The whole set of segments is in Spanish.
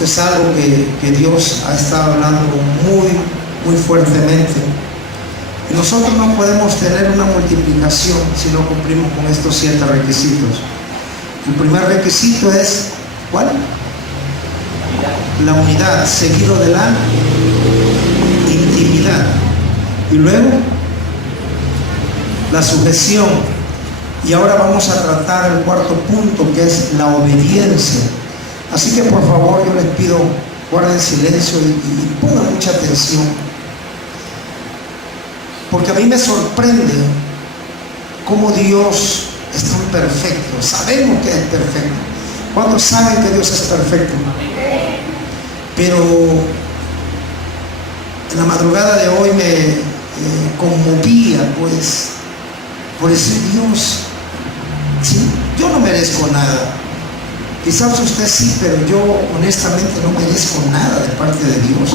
Esto es algo que Dios ha estado hablando muy fuertemente. Y nosotros no podemos tener una multiplicación si no cumplimos con estos 7 requisitos. El primer requisito es, ¿cuál? La unidad, seguido de la intimidad. Y luego, la sujeción. Y ahora vamos a tratar el cuarto punto, que es la obediencia. Así que por favor, yo les pido, guarden silencio y pongan mucha atención. Porque a mí me sorprende cómo Dios es tan perfecto. Sabemos que es perfecto. ¿Cuántos saben que Dios es perfecto? Pero en la madrugada de hoy me conmovía, pues, por decir, Dios, ¿sí? Yo no merezco nada. Quizás usted sí, pero yo honestamente no merezco nada de parte de Dios.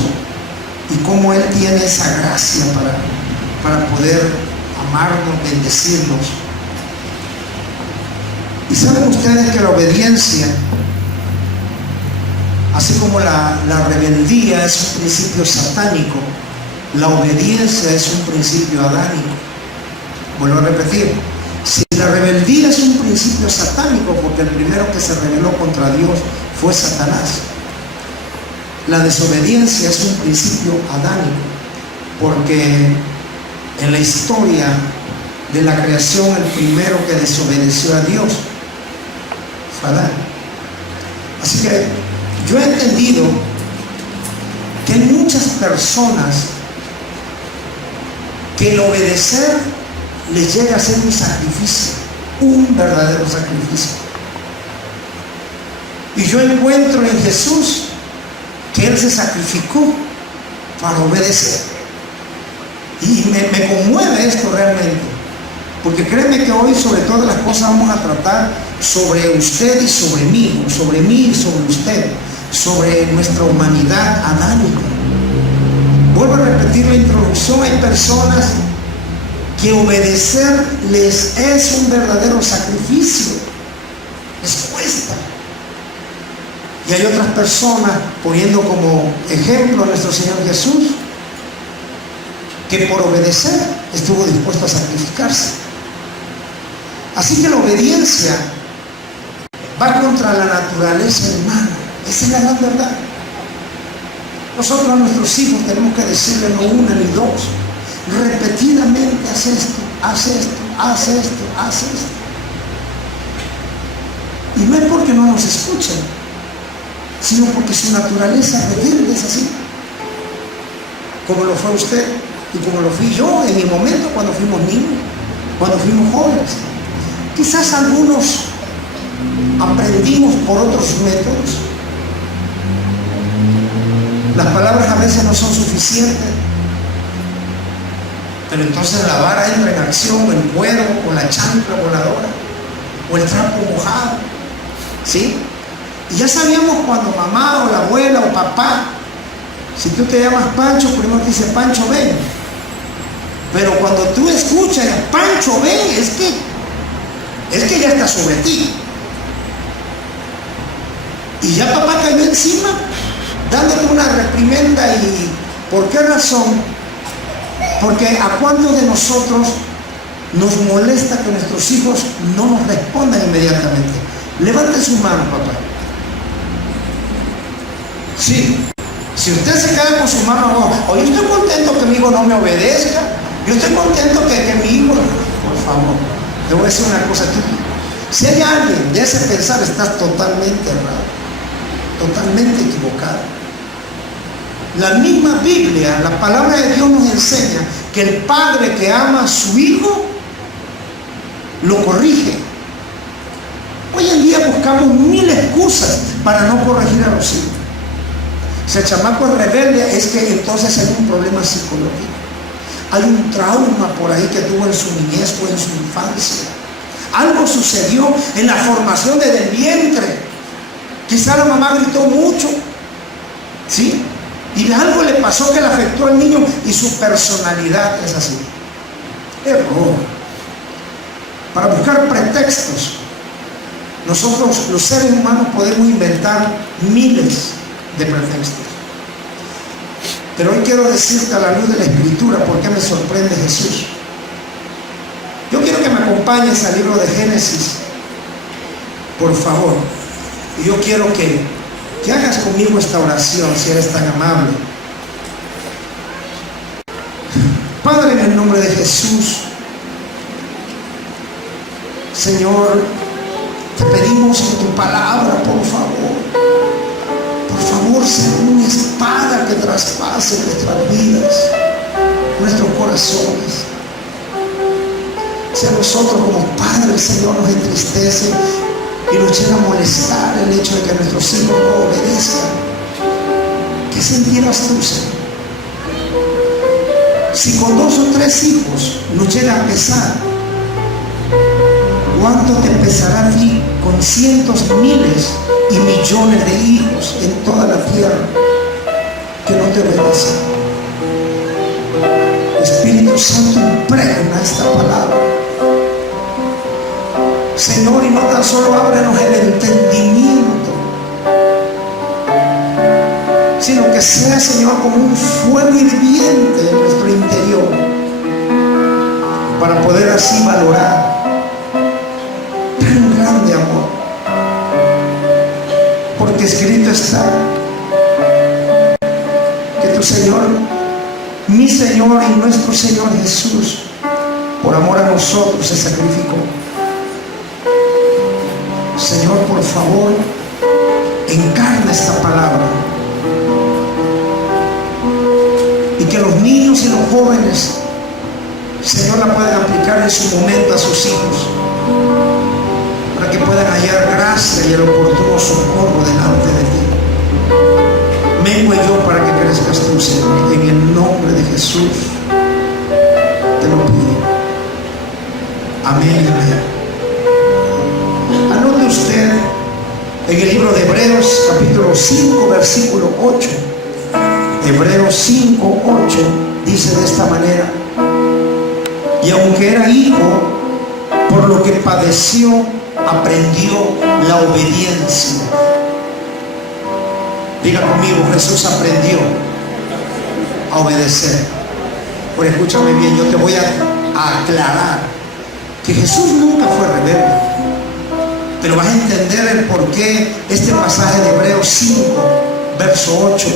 Y cómo Él tiene esa gracia para poder amarnos, bendecirnos. Y saben ustedes que la obediencia, así como la rebeldía es un principio satánico, la obediencia es un principio adánico. Vuelvo a repetir, si la rebeldía es un principio satánico, porque el primero que se rebeló contra Dios fue Satanás, la desobediencia es un principio adánico, porque en la historia de la creación el primero que desobedeció a Dios fue Adán. Así que yo he entendido que hay muchas personas que el obedecer les llega a ser un sacrificio, un verdadero sacrificio. Y yo encuentro en Jesús que Él se sacrificó para obedecer. Y me conmueve esto realmente, porque créeme que hoy sobre todas las cosas vamos a tratar sobre usted y sobre mí y sobre usted, sobre nuestra humanidad adánica. Vuelvo a repetir la introducción, hay personas que obedecer les es un verdadero sacrificio, les cuesta. Y hay otras personas, poniendo como ejemplo a nuestro Señor Jesús, que por obedecer estuvo dispuesto a sacrificarse. Así que la obediencia va contra la naturaleza humana. Esa es la gran verdad. Nosotros a nuestros hijos tenemos que decirle no una ni dos, repetidamente: haz esto, haz esto, haz esto, haz esto. Y no es porque no nos escuchen, sino porque su naturaleza rebelde es así, como lo fue usted y como lo fui yo en mi momento cuando fuimos niños, cuando fuimos jóvenes. Quizás algunos aprendimos por otros métodos. Las palabras a veces no son suficientes, pero entonces la vara entra en acción, el cuero, o la chancla voladora, o el trapo mojado, ¿sí? Y ya sabíamos cuando mamá o la abuela o papá, si tú te llamas Pancho, primero te dice: Pancho, ven. Pero cuando tú escuchas Pancho, ven, es que ya está sobre ti. Y ya papá cayó encima, dándote una reprimenda. ¿Y por qué razón? Porque a cuántos de nosotros nos molesta que nuestros hijos no nos respondan inmediatamente. Levante su mano, papá. Sí. Si usted se queda con su mano abajo: oye, yo estoy contento que mi hijo no me obedezca, yo estoy contento que mi hijo... Por favor, te voy a decir una cosa. Si hay alguien de ese pensar, estás totalmente errado, totalmente equivocado. La misma Biblia, la palabra de Dios nos enseña que el padre que ama a su hijo lo corrige. Hoy en día buscamos 1000 excusas para no corregir a los hijos. Si el chamaco es rebelde, es que entonces hay un problema psicológico. Hay un trauma por ahí que tuvo en su niñez o en su infancia. Algo sucedió en la formación desde el vientre. Quizá la mamá gritó mucho, ¿sí? Y algo le pasó que le afectó al niño y su personalidad es así. Error. Para buscar pretextos, nosotros los seres humanos podemos inventar miles de pretextos. Pero hoy quiero decirte a la luz de la Escritura por qué me sorprende Jesús. Yo quiero que me acompañes al libro de Génesis, por favor. Y yo quiero que hagas conmigo esta oración, si eres tan amable. Padre, en el nombre de Jesús, Señor, te pedimos que tu palabra, por favor, sea una espada que traspase nuestras vidas, nuestros corazones. Si a nosotros como padres, Señor, nos entristece y nos llega a molestar el hecho de que nuestros hijos no obedezcan, ¿qué sentirás tú, Señor? Si con 2 o 3 hijos nos llega a pesar, ¿cuánto te pesará a ti con cientos, miles y millones de hijos en toda la tierra que no te obedecen? Espíritu Santo, impregna esta palabra, Señor, y no tan solo ábrenos el entendimiento, sino que sea, Señor, como un fuego hirviente en nuestro interior, para poder así valorar tan grande amor. Porque escrito está que tu Señor, mi Señor y nuestro Señor Jesús, por amor a nosotros se sacrificó. Señor, por favor, encarna esta palabra, y que los niños y los jóvenes, Señor, la puedan aplicar en su momento a sus hijos, para que puedan hallar gracia y el oportuno socorro delante de ti. Mengue yo para que crezcas tú, Señor, en el nombre de Jesús te lo pido. Amén. Anote usted en el libro de Hebreos capítulo 5 versículo 8. Hebreos 5, 8 dice de esta manera: y aunque era hijo, por lo que padeció, aprendió la obediencia. Diga conmigo, Jesús aprendió a obedecer. Pero escúchame bien, yo te voy a aclarar que Jesús nunca fue rebelde, pero vas a entender el por qué este pasaje de Hebreos 5, verso 8,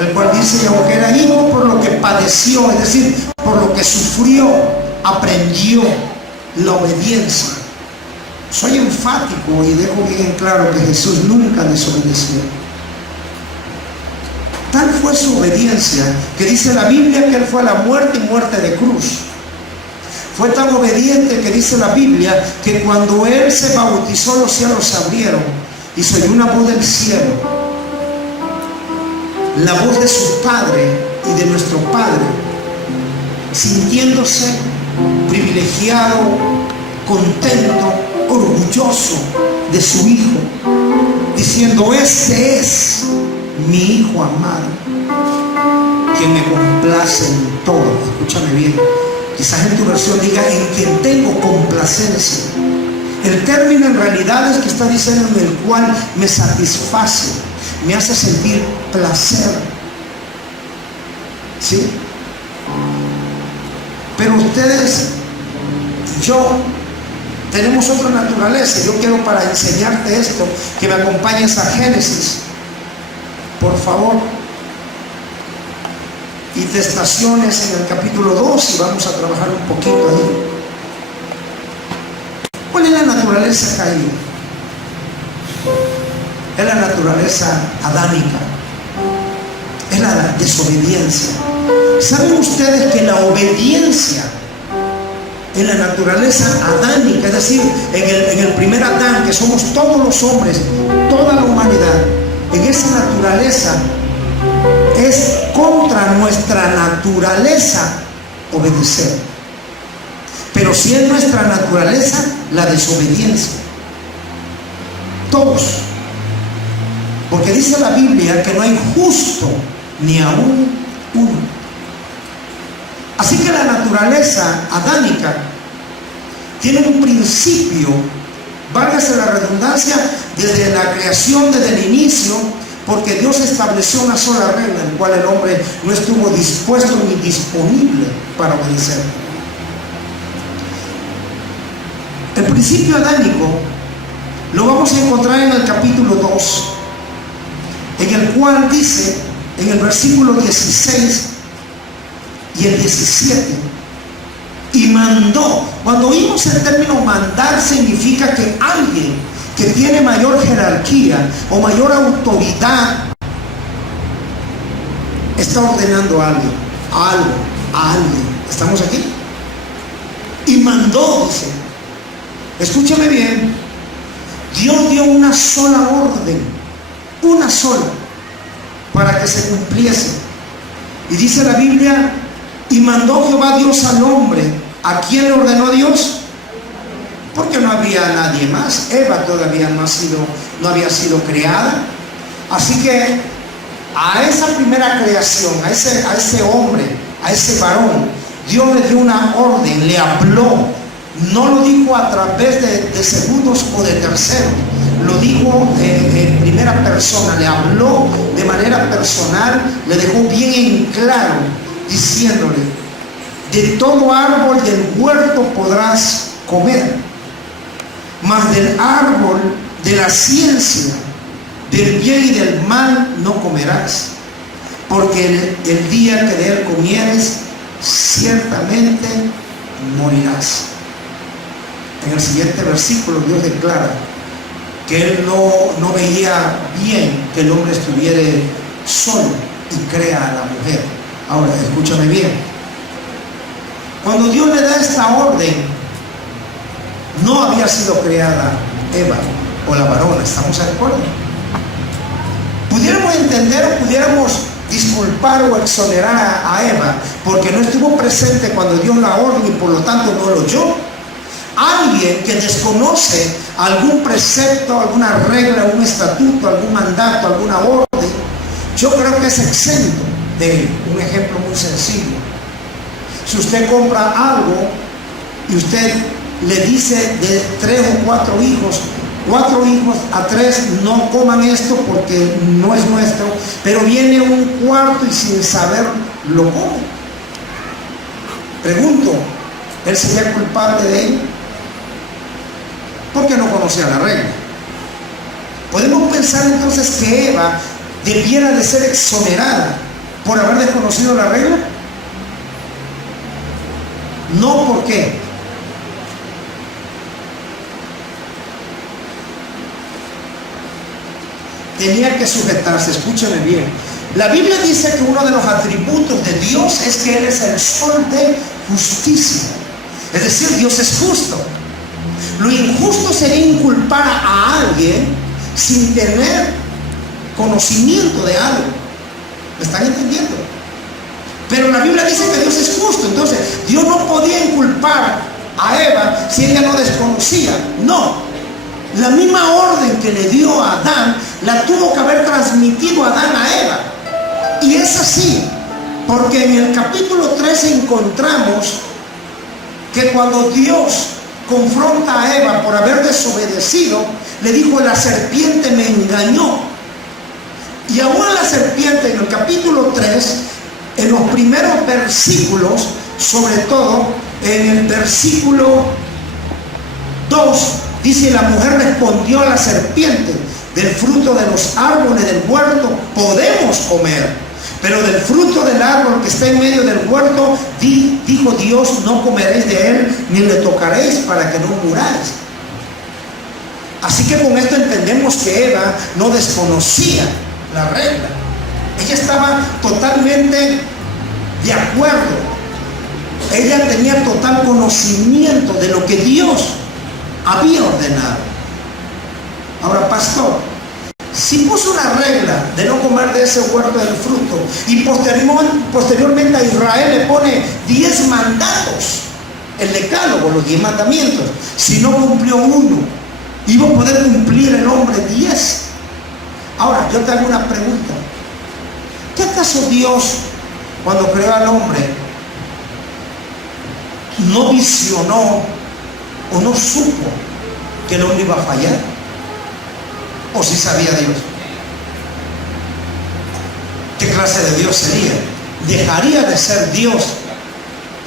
el cual dice: y aunque era hijo, por lo que padeció, es decir, por lo que sufrió, aprendió la obediencia. Soy enfático y dejo bien claro que Jesús nunca desobedeció. Tal fue su obediencia que dice la Biblia que él fue a la muerte y muerte de cruz. Fue tan obediente que dice la Biblia que cuando él se bautizó, los cielos se abrieron y se oyó una voz del cielo, la voz de su Padre y de nuestro Padre, sintiéndose privilegiado, contento, orgulloso de su Hijo, diciendo: este es mi Hijo amado, que me complace en todo. Escúchame bien, quizás en tu versión diga: en quien tengo complacencia. El término en realidad es que está diciendo en el cual me satisface, me hace sentir placer. ¿Sí? Pero ustedes y yo tenemos otra naturaleza. Yo quiero, para enseñarte esto, que me acompañes a Génesis, por favor, y te estaciones en el capítulo 2 y vamos a trabajar un poquito ahí. ¿Cuál es la naturaleza caída? Es la naturaleza adámica, es la desobediencia. ¿Saben ustedes que la obediencia en la naturaleza adámica, es decir, en el primer Adán, que somos todos los hombres, toda la humanidad, en esa naturaleza es contra nuestra naturaleza obedecer? Pero si es nuestra naturaleza la desobediencia, todos, porque dice la Biblia que no hay justo ni aún uno. Así que la naturaleza adámica tiene un principio, válgase la redundancia, desde la creación, desde el inicio, porque Dios estableció una sola regla, en la cual el hombre no estuvo dispuesto ni disponible para obedecer. El principio adánico lo vamos a encontrar en el capítulo 2, en el cual dice, en el versículo 16 y el 17, y mandó. Cuando oímos el término mandar, significa que alguien que tiene mayor jerarquía o mayor autoridad está ordenando a alguien, a alguien. ¿Estamos aquí? Y mandó, dice. Escúchame bien. Dios dio una sola orden, una sola, para que se cumpliese. Y dice la Biblia, y mandó Jehová Dios al hombre. ¿A quién le ordenó Dios? Porque no había nadie más. Eva todavía no había sido creada. Así que a esa primera creación, a ese hombre, a ese varón, Dios le dio una orden, le habló. No lo dijo a través de segundos o de terceros, lo dijo en primera persona, le habló de manera personal, le dejó bien en claro, diciéndole: de todo árbol del huerto podrás comer, mas del árbol de la ciencia, del bien y del mal no comerás, porque el día que de él comieres, ciertamente morirás. En el siguiente versículo Dios declara que él no veía bien que el hombre estuviera solo y crea a la mujer. Ahora, escúchame bien. Cuando Dios le da esta orden, no había sido creada Eva o la varona, ¿estamos de acuerdo? Pudiéramos entender o pudiéramos disculpar o exonerar a Eva porque no estuvo presente cuando dio la orden y por lo tanto no lo oyó. Alguien que desconoce algún precepto, alguna regla, algún estatuto, algún mandato, alguna orden, yo creo que es exento de un ejemplo muy sencillo. Si usted compra algo y usted le dice de 3 o 4 hijos, 4 hijos a 3 no coman esto porque no es nuestro, pero viene un cuarto y sin saber lo come. Pregunto, ¿él sería culpable de ello? Porque no conocía la regla. Podemos pensar entonces que Eva debiera de ser exonerada por haber desconocido la regla. No, ¿por qué? Tenía que sujetarse. Escúchame bien. La Biblia dice que uno de los atributos de Dios es que Él es el sol de justicia. Es decir, Dios es justo. Lo injusto sería inculpar a alguien sin tener conocimiento de algo. ¿Me están entendiendo? Pero la Biblia dice que Dios es justo. Entonces Dios no podía inculpar a Eva si ella no desconocía. No. La misma orden que le dio a Adán la tuvo que haber transmitido Adán a Eva. Y es así, porque en el capítulo 3 encontramos que cuando Dios confronta a Eva por haber desobedecido, le dijo: la serpiente me engañó. Y aún la serpiente en el capítulo 3, en los primeros versículos, sobre todo en el versículo 2, dice: la mujer respondió a la serpiente: del fruto de los árboles del huerto podemos comer, pero del fruto del árbol que está en medio del huerto, dijo Dios, no comeréis de él, ni le tocaréis, para que no muráis. Así que con esto entendemos que Eva no desconocía la regla. Ella estaba totalmente de acuerdo. Ella tenía total conocimiento de lo que Dios había ordenado. Ahora, pastor, si puso una regla de no comer de ese huerto del fruto y posteriormente a Israel le pone 10 mandatos, el decálogo, los 10 mandamientos, si no cumplió uno, iba a poder cumplir el hombre 10. Ahora, yo te hago una pregunta: ¿qué acaso Dios, cuando creó al hombre, no visionó o no supo que el hombre iba a fallar? ¿O sí sabía Dios? clase de Dios sería? Dejaría de ser Dios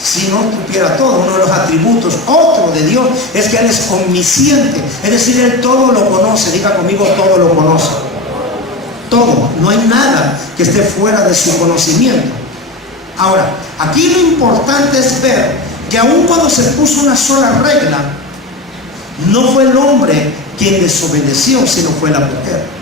si no supiera todo. Uno de los atributos, otro de Dios, es que Él es omnisciente, es decir, Él todo lo conoce. Diga conmigo, todo lo conoce. Todo, no hay nada que esté fuera de su conocimiento. Ahora, aquí lo importante es ver que aun cuando se puso una sola regla, no fue el hombre quien desobedeció, sino fue la mujer.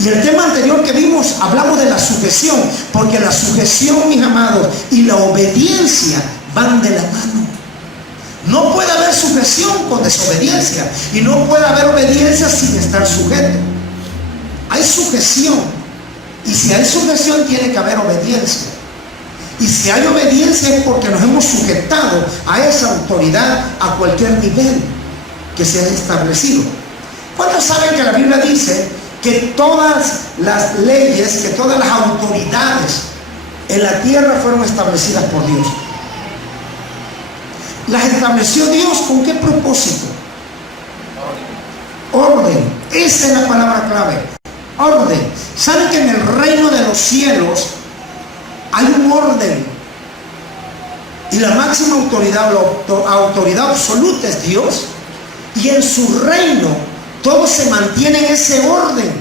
Y el tema anterior que vimos, hablamos de la sujeción, porque la sujeción, mis amados, y la obediencia van de la mano. No puede haber sujeción con desobediencia, y no puede haber obediencia sin estar sujeto. Hay sujeción, y si hay sujeción tiene que haber obediencia. Y si hay obediencia es porque nos hemos sujetado a esa autoridad a cualquier nivel que se haya establecido. ¿Cuántos saben que la Biblia dice que todas las leyes, que todas las autoridades en la tierra fueron establecidas por Dios? ¿Las estableció Dios con qué propósito? Orden. Esa es la palabra clave. Orden. ¿Saben que en el reino de los cielos hay un orden? Y la máxima autoridad, la autoridad absoluta es Dios. Y en su reino todo se mantiene en ese orden.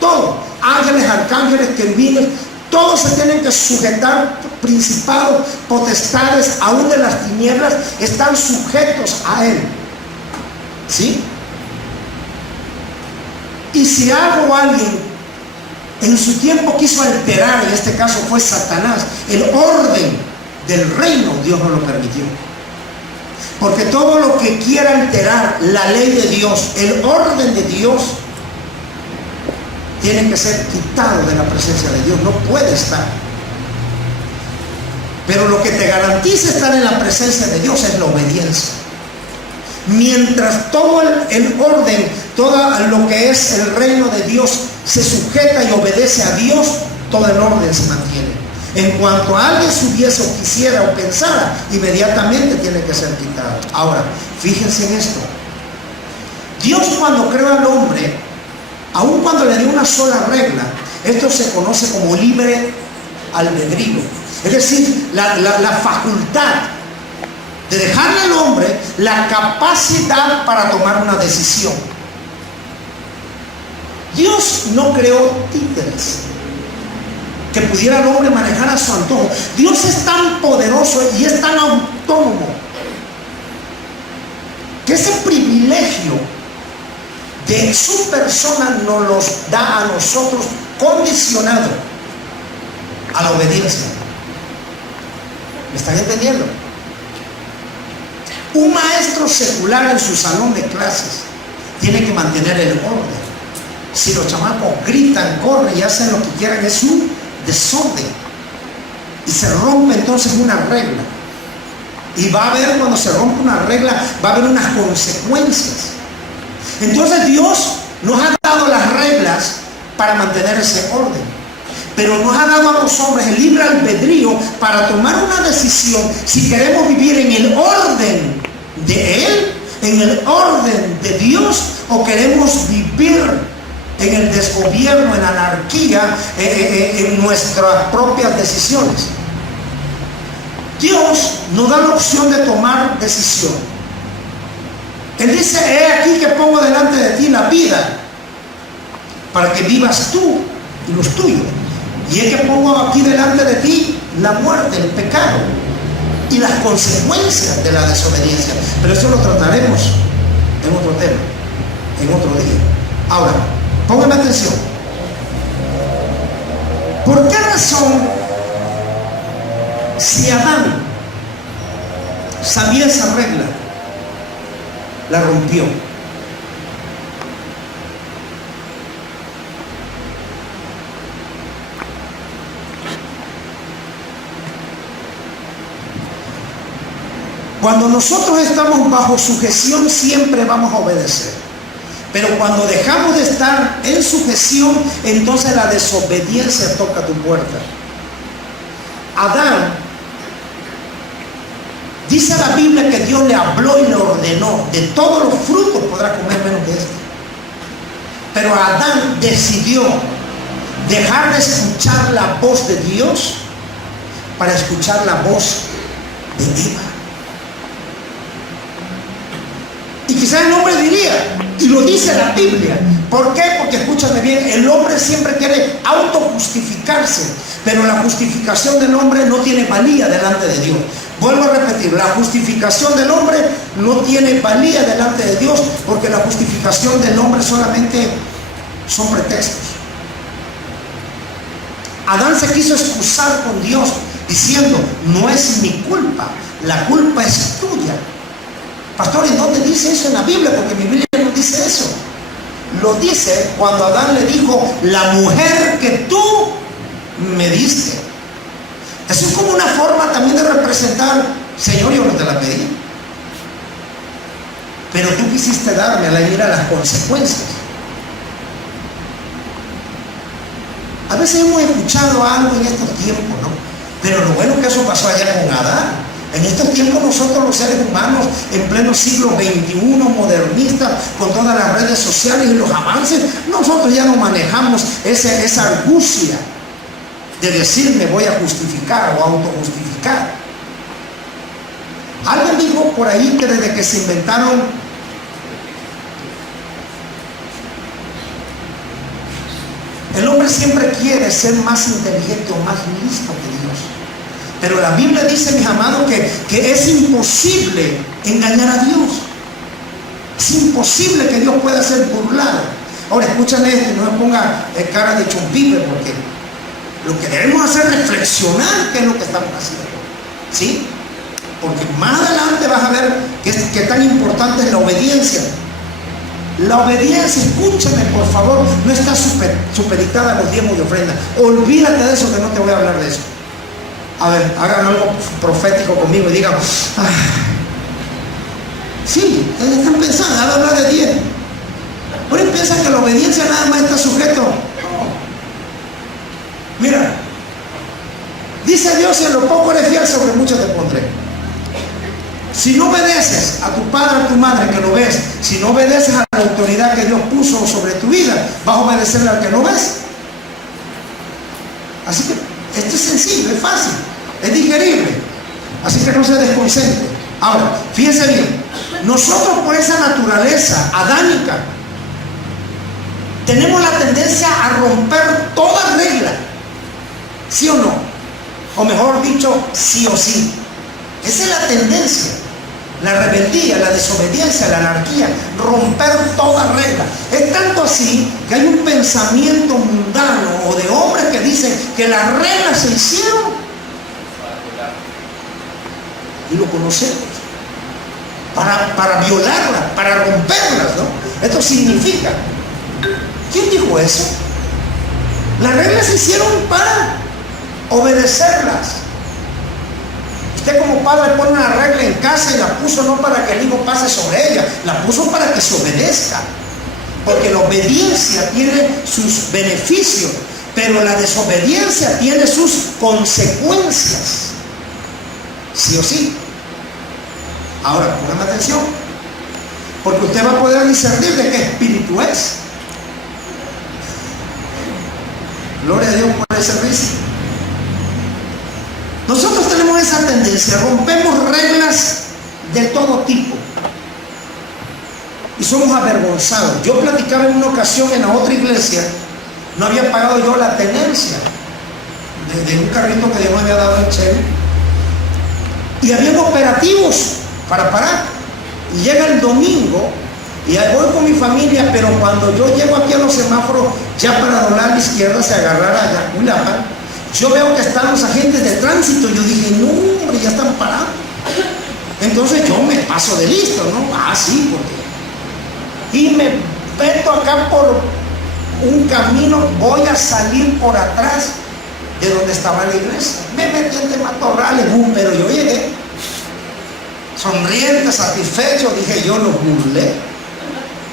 Todo. Ángeles, arcángeles, querubines, todos se tienen que sujetar. Principados, potestades, aún de las tinieblas, están sujetos a Él. ¿Sí? Y si algo alguien en su tiempo quiso alterar, en este caso fue Satanás, el orden del reino, Dios no lo permitió. Porque todo lo que quiera alterar la ley de Dios, el orden de Dios, tiene que ser quitado de la presencia de Dios. No puede estar. Pero lo que te garantiza estar en la presencia de Dios es la obediencia. Mientras todo el orden, todo lo que es el reino de Dios se sujeta y obedece a Dios, todo el orden se mantiene. En cuanto a alguien subiese o quisiera o pensara, inmediatamente tiene que ser quitado. Ahora, fíjense en esto. Dios, cuando creó al hombre, aun cuando le dio una sola regla, esto se conoce como libre albedrío. Es decir, la facultad de dejarle al hombre la capacidad para tomar una decisión. Dios no creó títeres que pudiera el hombre manejar a su antojo. Dios es tan poderoso y es tan autónomo que ese privilegio de su persona nos los da a nosotros condicionado a la obediencia. ¿Me están entendiendo? Un maestro secular en su salón de clases tiene que mantener el orden. Si los chamacos gritan, corren y hacen lo que quieran, es un desorden. Y se rompe entonces una regla. Y va a haber, cuando se rompe una regla, va a haber unas consecuencias. Entonces Dios nos ha dado las reglas para mantener ese orden. Pero nos ha dado a los hombres el libre albedrío para tomar una decisión si queremos vivir en el orden de Él, en el orden de Dios, o queremos vivir en el desgobierno, en la anarquía, en nuestras propias decisiones. Dios nos da la opción de tomar decisión. Él dice: he aquí que pongo delante de ti la vida para que vivas tú y los tuyos. Y es que pongo aquí delante de ti la muerte, el pecado y las consecuencias de la desobediencia. Pero eso lo trataremos en otro tema, en otro día. Ahora, pónganme atención. ¿Por qué razón, si Adán sabía esa regla, la rompió? Cuando nosotros estamos bajo sujeción, siempre vamos a obedecer. Pero cuando dejamos de estar en sujeción, entonces la desobediencia toca tu puerta. Adán, dice la Biblia que Dios le habló y le ordenó: de todos los frutos podrás comer menos de este. Pero Adán decidió Dejar de escuchar la voz de Dios para escuchar la voz de Eva. Y quizás el hombre diría, y lo dice la Biblia, ¿por qué? Porque escúchame bien, el hombre siempre quiere autojustificarse, pero la justificación del hombre no tiene valía delante de Dios. Vuelvo a repetir, la justificación del hombre no tiene valía delante de Dios, porque la justificación del hombre solamente son pretextos. Adán se quiso excusar con Dios diciendo, no es mi culpa, la culpa es tuya. Pastor, ¿en dónde dice eso en la Biblia? Porque mi Biblia no dice eso. Lo dice cuando Adán le dijo, la mujer que tú me diste. Eso es como una forma también de representar, Señor, yo no te la pedí, pero tú quisiste dármela y mira las consecuencias. A veces hemos escuchado algo en estos tiempos, ¿no? Pero lo bueno que eso pasó allá con Adán. En estos tiempos nosotros los seres humanos, en pleno siglo XXI, modernistas, con todas las redes sociales y los avances, nosotros ya no manejamos esa argucia de decir me voy a justificar o autojustificar. Alguien dijo por ahí que desde que se inventaron el hombre siempre quiere ser más inteligente o más listo que Dios. Pero la Biblia dice, mis amados, que es imposible engañar a Dios. Es imposible que Dios pueda ser burlado. Ahora escuchen esto y no me ponga cara de chompipe, porque lo que debemos hacer es reflexionar qué es lo que estamos haciendo. ¿Sí? Porque más adelante vas a ver que tan importante es la obediencia. La obediencia, escúchame por favor, no está supeditada a los diezmos y ofrendas. Olvídate de eso, que no te voy a hablar de eso. A ver, hagan algo profético conmigo y digan, sí, están pensando, van a hablar de diezmo. Ahora piensan que la obediencia nada más está sujeto. No. Mira, dice Dios, en lo poco eres fiel, sobre mucho te pondré. Si no obedeces a tu padre, a tu madre, que lo ves, si no obedeces a la autoridad que Dios puso sobre tu vida, vas a obedecerle al que no ves. Así que esto es sencillo, es fácil, es digerible. Así que no se desconcentre. Ahora, fíjense bien, nosotros por esa naturaleza adánica tenemos la tendencia a romper toda regla, ¿sí o no? O mejor dicho, sí o sí. Esa es la tendencia. La rebeldía, la desobediencia, la anarquía, romper toda regla. Es tanto así que hay un pensamiento mundano o de hombres que dicen que las reglas se hicieron y lo conocemos para violarlas, para romperlas, ¿no? Esto significa, ¿quién dijo eso? Las reglas se hicieron para obedecerlas. Usted como padre pone una regla en casa y la puso no para que el hijo pase sobre ella, la puso para que se obedezca. Porque la obediencia tiene sus beneficios, pero la desobediencia tiene sus consecuencias. Sí o sí. Ahora, pongan atención, porque usted va a poder discernir de qué espíritu es. Gloria a Dios por el servicio. Nosotros tenemos esa tendencia, rompemos reglas de todo tipo y somos avergonzados. Yo platicaba en una ocasión en la otra iglesia, no había pagado yo la tenencia de un carrito que Dios me había dado en Chile, y había operativos para parar, y llega el domingo y ahí voy con mi familia, pero cuando yo llego aquí a los semáforos ya para doblar a la izquierda, se agarrara allá Uylapa, yo veo que están los agentes de tránsito. Yo dije, no, hombre, ya están parados. Entonces yo me paso de listo, ¿no? Ah, sí, porque... Y me meto acá por un camino, voy a salir por atrás de donde estaba la iglesia. Me metí entre matorrales, pero yo llegué. Sonriente, satisfecho, dije, yo lo burlé.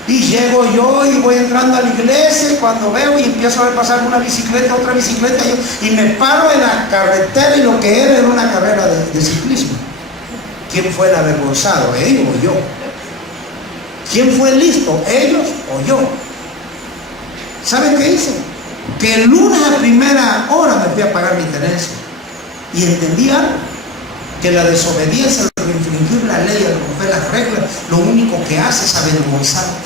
Y llego yo y voy entrando a la iglesia, y cuando veo y empiezo a ver pasar una bicicleta, otra bicicleta, y me paro en la carretera, y lo que era una carrera de ciclismo. ¿Quién fue el avergonzado? ¿Ellos o yo? ¿Quién fue el listo? ¿Ellos o yo? ¿Saben qué hice? que el lunes a primera hora me fui a pagar mi tenencia. Y entendí algo, que la desobediencia, al infringir la ley, al romper las reglas, lo único que hace es avergonzarte.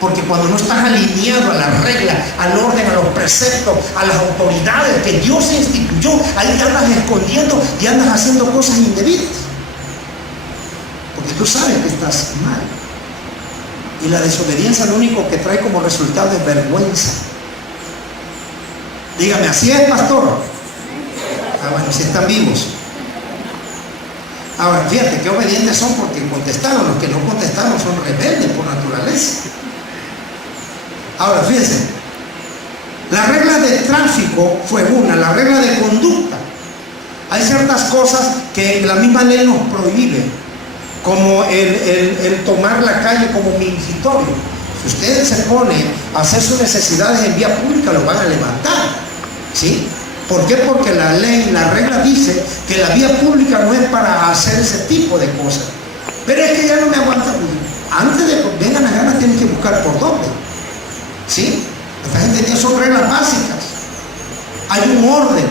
Porque cuando no estás alineado a las reglas, al orden, a los preceptos, a las autoridades que Dios instituyó, ahí te andas escondiendo y andas haciendo cosas indebidas. Porque tú sabes que estás mal. Y la desobediencia lo único que trae como resultado es vergüenza. Dígame, ¿así es, pastor? Ah, bueno, si están vivos. Ahora, fíjate qué obedientes son porque contestaron. Los que no contestaron son rebeldes por naturaleza. Ahora, fíjense, la regla de tráfico fue una, la regla de conducta. Hay ciertas cosas que la misma ley nos prohíbe, como el tomar la calle como mingitorio. Si ustedes se ponen a hacer sus necesidades en vía pública, lo van a levantar, ¿sí? ¿Por qué? Porque la ley, la regla dice que la vía pública no es para hacer ese tipo de cosas. Pero es que ya no me aguanta. Antes de que vengan las ganas, tienen que buscar por dónde. ¿Sí? Esta gente tiene, son reglas básicas. Hay un orden.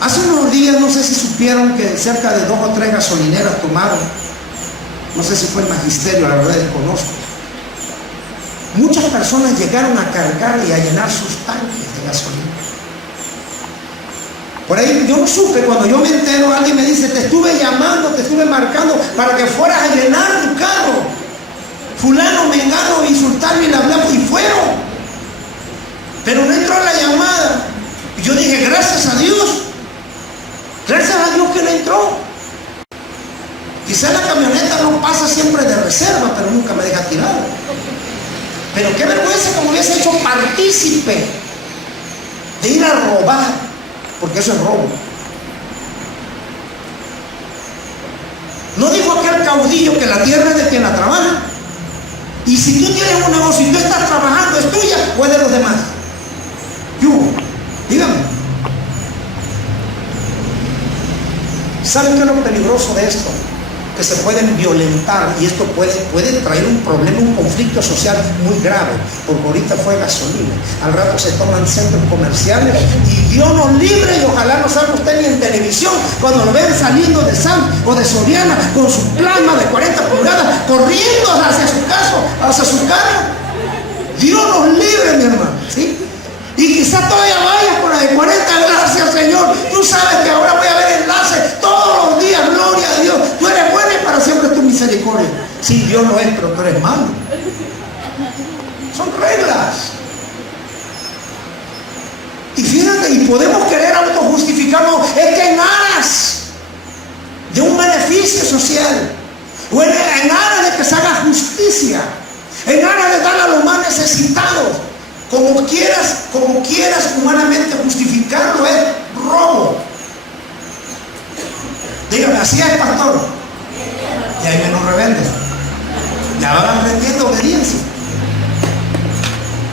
Hace unos días, no sé si supieron que cerca de 2 o 3 gasolineras tomaron, no sé si fue el magisterio, la verdad desconozco. Muchas personas llegaron a cargar y a llenar sus tanques de gasolina. Por ahí yo no supe, cuando yo me entero, alguien me dice, te estuve llamando, te estuve marcando para que fueras a llenar tu carro. Fulano, mengano, insultarme y le hablamos y fueron. Pero no entró la llamada. Y yo dije, gracias a Dios. Gracias a Dios que no entró. Quizá la camioneta no pasa siempre de reserva, pero nunca me deja tirado. Pero qué vergüenza que me hubiese hecho partícipe de ir a robar, porque eso es robo. ¿No dijo aquel caudillo que la tierra es de quien la trabaja? Y si tú tienes un negocio y tú estás trabajando, ¿es tuya o es de los demás? Dígame. ¿Saben qué es lo peligroso de esto? Que se pueden violentar y esto puede traer un problema, un conflicto social muy grave, porque ahorita fue gasolina, al rato se toman centros comerciales y Dios nos libre y ojalá no salga usted ni en televisión cuando lo ven saliendo de Sam o de Soriana con su plasma de 40 pulgadas corriendo hacia su casa, hacia su cara. Dios nos libre, mi hermano, ¿sí? Y quizás todavía vayas con la de 40, gracias Señor. Tú sabes que ahora voy a ver enlaces todos los días, gloria a Dios. Tú eres bueno y para siempre es tu misericordia. Sí, Dios lo es, pero tú eres malo. Son reglas. Y fíjate, y podemos querer autojustificarnos, es que en aras de un beneficio social, o en aras de que se haga justicia, en aras de dar a los más necesitados, como quieras humanamente justificarlo, es robo. Dígame, ¿así es, pastor? Y hay menos rebeldes. Ya van aprendiendo obediencia.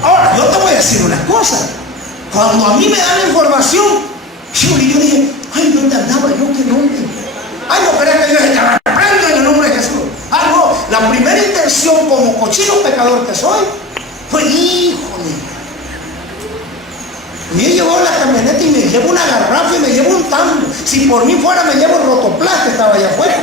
Ahora, yo te voy a decir una cosa. Cuando a mí me dan la información, yo dije, ay, ¿dónde andaba yo? ¿Qué nombre? Ay, no creas que yo te reprendo en el nombre de Jesús. Ah, no, la primera intención como cochino pecador que soy fue, híjole. Y yo llevo la camioneta y me llevo una garrafa y me llevo un tambo. Si por mí fuera me llevo el rotoplas que estaba allá afuera.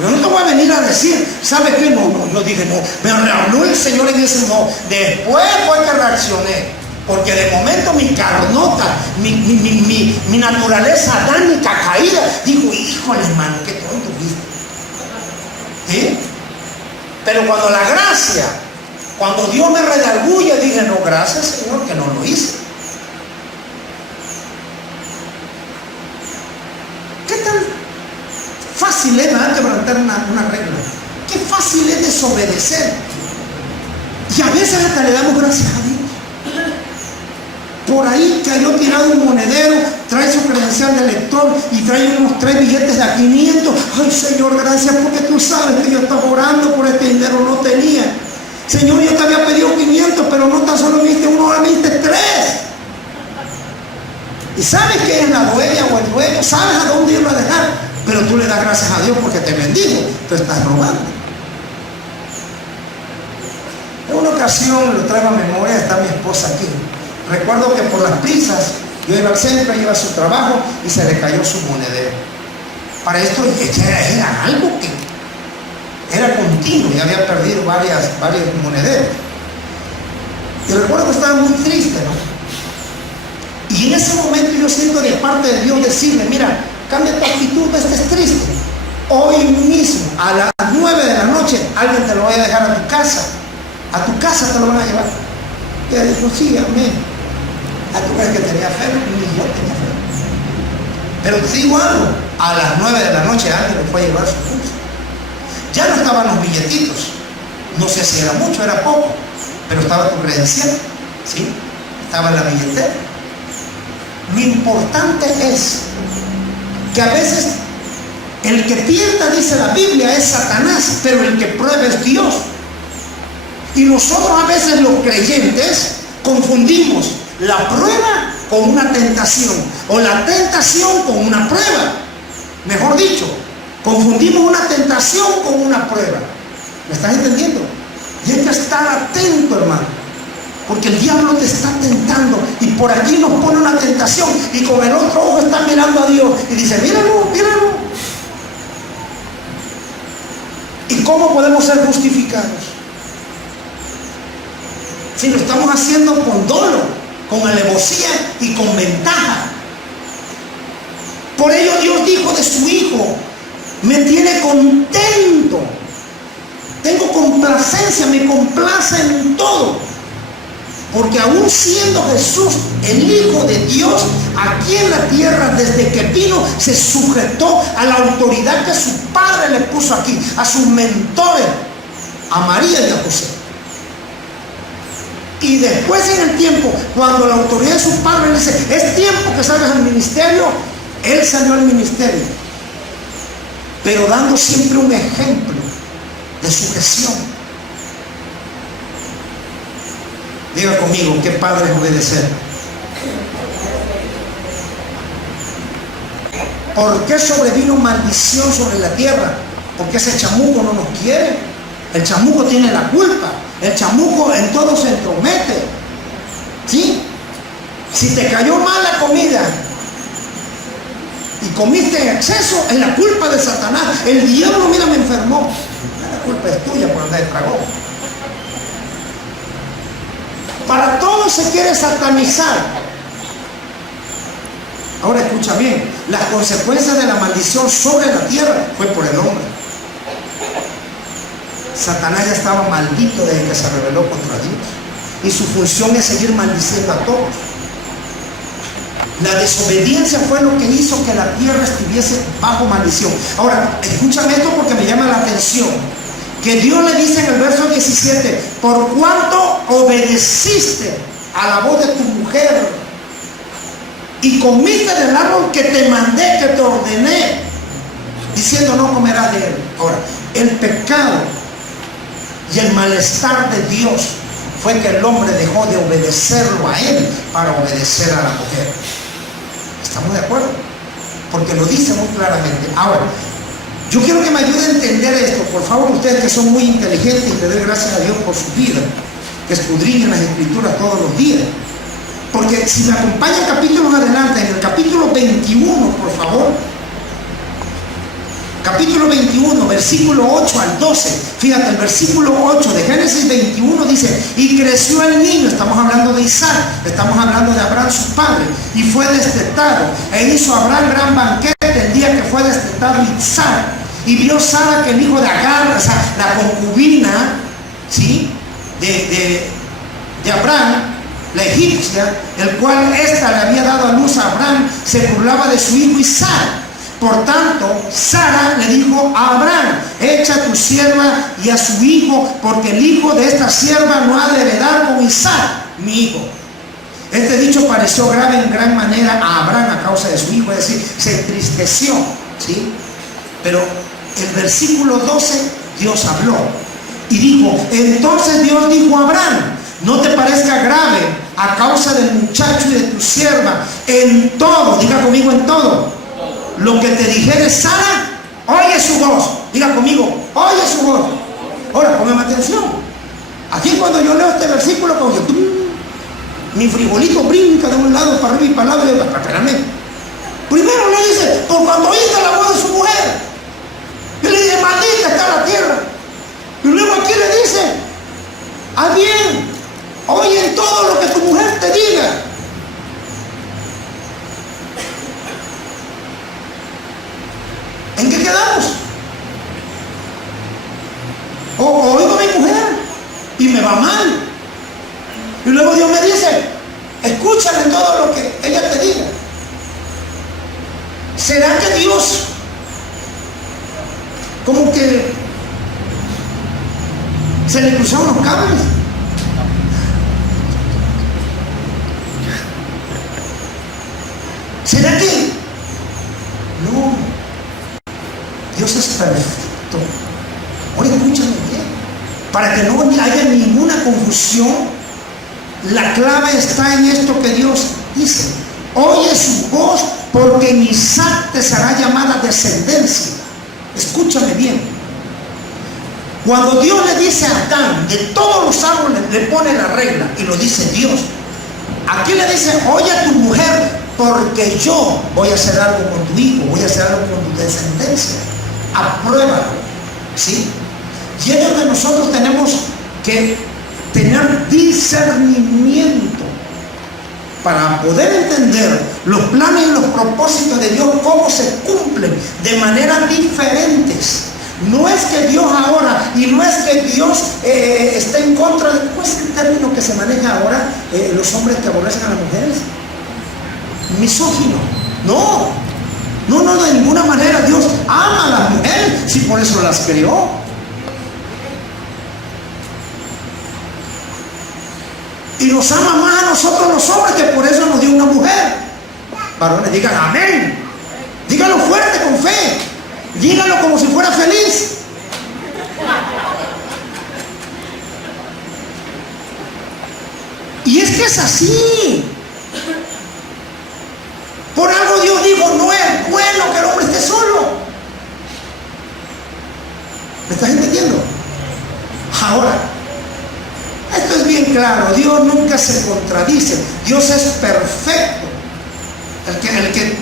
Yo no te voy a venir a decir, ¿sabes qué? No, yo dije, no, me habló el Señor y dice, no. Después fue que reaccioné, porque de momento mi carnota, mi naturaleza adánica caída, digo, híjole, hermano, qué tonto viste. ¿Sí? Pero cuando la gracia, cuando Dios me redarguye, dije, no, gracias Señor que no lo hice. ¿Qué tan fácil es quebrantar una regla? Qué fácil es desobedecer. Y a veces hasta le damos gracias a Dios. Por ahí cayó tirado un monedero, trae su credencial de lector y trae unos 3 billetes de a 500. Ay Señor, gracias porque tú sabes que yo estaba orando por este dinero, no tenía. Señor, yo te había pedido 500, pero no tan solo me diste uno, ahora me diste 3. Y sabes que es la dueña o el dueño, sabes a dónde irlo a dejar, pero tú le das gracias a Dios porque te bendijo, tú estás robando. Es Una ocasión, lo traigo a memoria, está mi esposa aquí. Recuerdo que por las prisas, yo iba al centro, ella iba a su trabajo y se le cayó su monedero. Para esto era algo que era continuo, y había perdido varios monederos. Y recuerdo que estaba muy triste, ¿no? Y en ese momento yo siento de parte de Dios decirle: mira, cambia tu actitud, estés triste. Hoy mismo, a las 9 de la noche, alguien te lo va a dejar a tu casa. A tu casa te lo van a llevar. Y ella dijo: sí, amén. ¿A tu vez que tenía fe? Ni yo tenía fe. Pero te digo algo, a las 9 de la noche alguien le fue a llevar su cosa. Ya no estaban los billetitos. No sé si era mucho, era poco, pero estaba tu credencial, ¿sí? Estaba en la billetera. Lo importante es que a veces el que pierda, dice la Biblia, es Satanás, pero el que prueba es Dios. Y nosotros a veces, los creyentes, confundimos la prueba con una tentación, o la tentación con una prueba. Mejor dicho, confundimos una tentación con una prueba. ¿Me estás entendiendo? Y hay que estar atento, hermano, porque el diablo te está tentando, y por aquí nos pone una tentación, y con el otro ojo está mirando a Dios y dice: míralo, míralo. ¿Y cómo podemos ser justificados? Si lo estamos haciendo con dolo, con alevosía y con ventaja. Por ello Dios dijo de su Hijo: me tiene contento, tengo complacencia, me complace en todo. Porque aún siendo Jesús el Hijo de Dios, aquí en la tierra, desde que vino, se sujetó a la autoridad que su Padre le puso aquí, a sus mentores, a María y a José. Y después, en el tiempo, cuando la autoridad de su Padre le dice: es tiempo que salgas al ministerio, él salió al ministerio, pero dando siempre un ejemplo de sujeción. Diga conmigo: ¿qué padre es obedecer? ¿Por qué sobrevino maldición sobre la tierra? Porque ese chamuco no nos quiere. El chamuco tiene la culpa. El chamuco en todo se entromete. ¿Sí? Si te cayó mal la comida y comiste en exceso, es la culpa de Satanás. El diablo, mira, me enfermó. La culpa es tuya por andar de tragón. Para todo se quiere satanizar. Ahora escucha bien, las consecuencias de la maldición sobre la tierra fue por el hombre. Satanás ya estaba maldito desde que se rebeló contra Dios, y su función es seguir maldiciendo a todos. La desobediencia fue lo que hizo que la tierra estuviese bajo maldición. Ahora, escúchame esto porque me llama la atención. Que Dios le dice en el verso 17: por cuanto obedeciste a la voz de tu mujer y comiste del árbol que te mandé, que te ordené, diciendo: no comerás de él. Ahora, el pecado y el malestar de Dios fue que el hombre dejó de obedecerlo a él para obedecer a la mujer. ¿Estamos de acuerdo? Porque lo dice muy claramente. Ahora, yo quiero que me ayude a entender esto, por favor, ustedes que son muy inteligentes, y le doy gracias a Dios por su vida, que escudriñan las Escrituras todos los días. Porque si me acompañan capítulos adelante, en el capítulo 21, por favor, capítulo 21, versículo 8 al 12, fíjate, el versículo 8 de Génesis 21 dice: y creció el niño, estamos hablando de Isaac, estamos hablando de Abraham su padre, y fue destetado, e hizo Abraham gran banquete el día que fue destetado Isaac, y vio Sara que el hijo de Agar, o sea, la concubina, ¿sí?, de Abraham, la egipcia, el cual ésta le había dado a luz a Abraham, se burlaba de su hijo Isaac. Por tanto, Sara le dijo a Abraham: echa a tu sierva y a su hijo, porque el hijo de esta sierva no ha de heredar con Isaac, mi hijo. Este dicho pareció grave en gran manera a Abraham a causa de su hijo, es decir, se entristeció, ¿sí? Pero el versículo 12, Dios habló y dijo: entonces Dios dijo a Abraham: no te parezca grave a causa del muchacho y de tu sierva, en todo, diga conmigo, en todo lo que te dijere Sara, oye su voz. Diga conmigo: oye su voz. Ahora, póngame atención. Aquí cuando yo leo este versículo, como que mi frijolito brinca de un lado para arriba y para el lado, y yo, espérame. Primero le dice, por cuando oíste la voz de su mujer, y le dice, maldita está la tierra. Y luego aquí le dice, haz bien, oye todo lo que tu mujer te diga. ¿En qué quedamos? Oigo a mi mujer y me va mal. Y luego Dios me dice, escúchale en todo lo que ella te diga. ¿Será que Dios como que se le cruzaron los cables? ¿Será que? No. Dios es perfecto. Ahora escúchame bien. Para que no haya ninguna confusión, la clave está en esto que Dios dice. Oye su voz, porque en Isaac te será llamada descendencia. Escúchame bien. Cuando Dios le dice a Adán, de todos los árboles le pone la regla, y lo dice Dios. Aquí le dice, oye a tu mujer, porque yo voy a hacer algo con tu hijo, voy a hacer algo con tu descendencia. Apruébalo, ¿sí? Y es donde nosotros tenemos que tener discernimiento para poder entender los planes y los propósitos de Dios, cómo se cumplen de maneras diferentes. No es que Dios ahora, y no es que Dios esté en contra de, ¿cómo es el término que se maneja ahora? Los hombres que aborrecen a las mujeres. Misógino. No, de ninguna manera. Dios ama a las mujeres, si por eso las creó. Y nos ama más a nosotros los hombres, que por eso nos dio una mujer. Varones, digan amén. Díganlo fuerte, con fe. Díganlo como si fuera feliz. Y es que es así. Por algo Dios dijo, no es bueno que el hombre esté solo. ¿Me estás entendiendo? Ahora, esto es bien claro. Dios nunca se contradice. Dios es perfecto. El que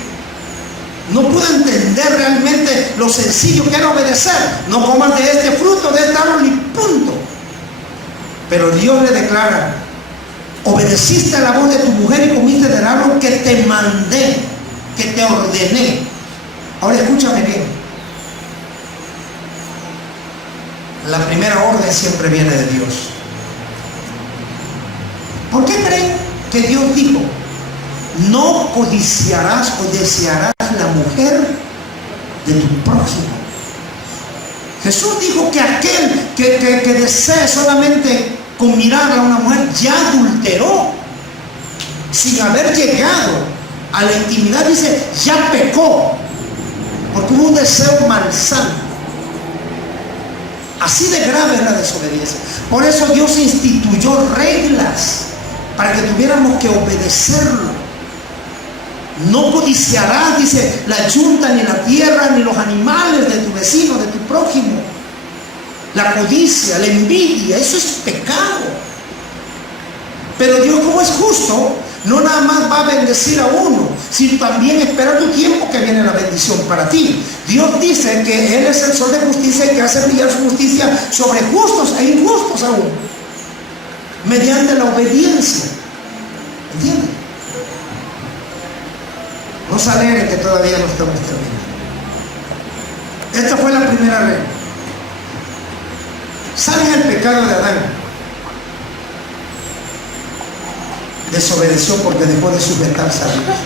no pudo entender realmente lo sencillo que era obedecer. No comas de este fruto, de este árbol, y punto. Pero Dios le declara, obedeciste a la voz de tu mujer y comiste del árbol que te mandé, que te ordené. Ahora escúchame bien. La primera orden siempre viene de Dios. ¿Por qué creen que Dios dijo, no codiciarás o desearás la mujer de tu prójimo? Jesús dijo que aquel que desee solamente con mirar a una mujer ya adulteró, sin haber llegado a la intimidad. Dice, ya pecó, porque hubo un deseo malsano. Así de grave es la desobediencia. Por eso Dios instituyó reglas para que tuviéramos que obedecerlo. No codiciarás, dice, la yunta, ni la tierra, ni los animales de tu vecino, de tu prójimo. La codicia, la envidia, eso es pecado. Pero Dios, como es justo, no nada más va a bendecir a uno, sino también espera tu tiempo que viene la bendición para ti. Dios dice que Él es el sol de justicia y que hace brillar su justicia sobre justos e injustos aún, mediante la obediencia. ¿Entiendes? No se alegren que todavía no estamos terminando. Esta fue la primera regla. ¿Saben el pecado de Adán? Desobedeció porque dejó de sujetarse a Dios.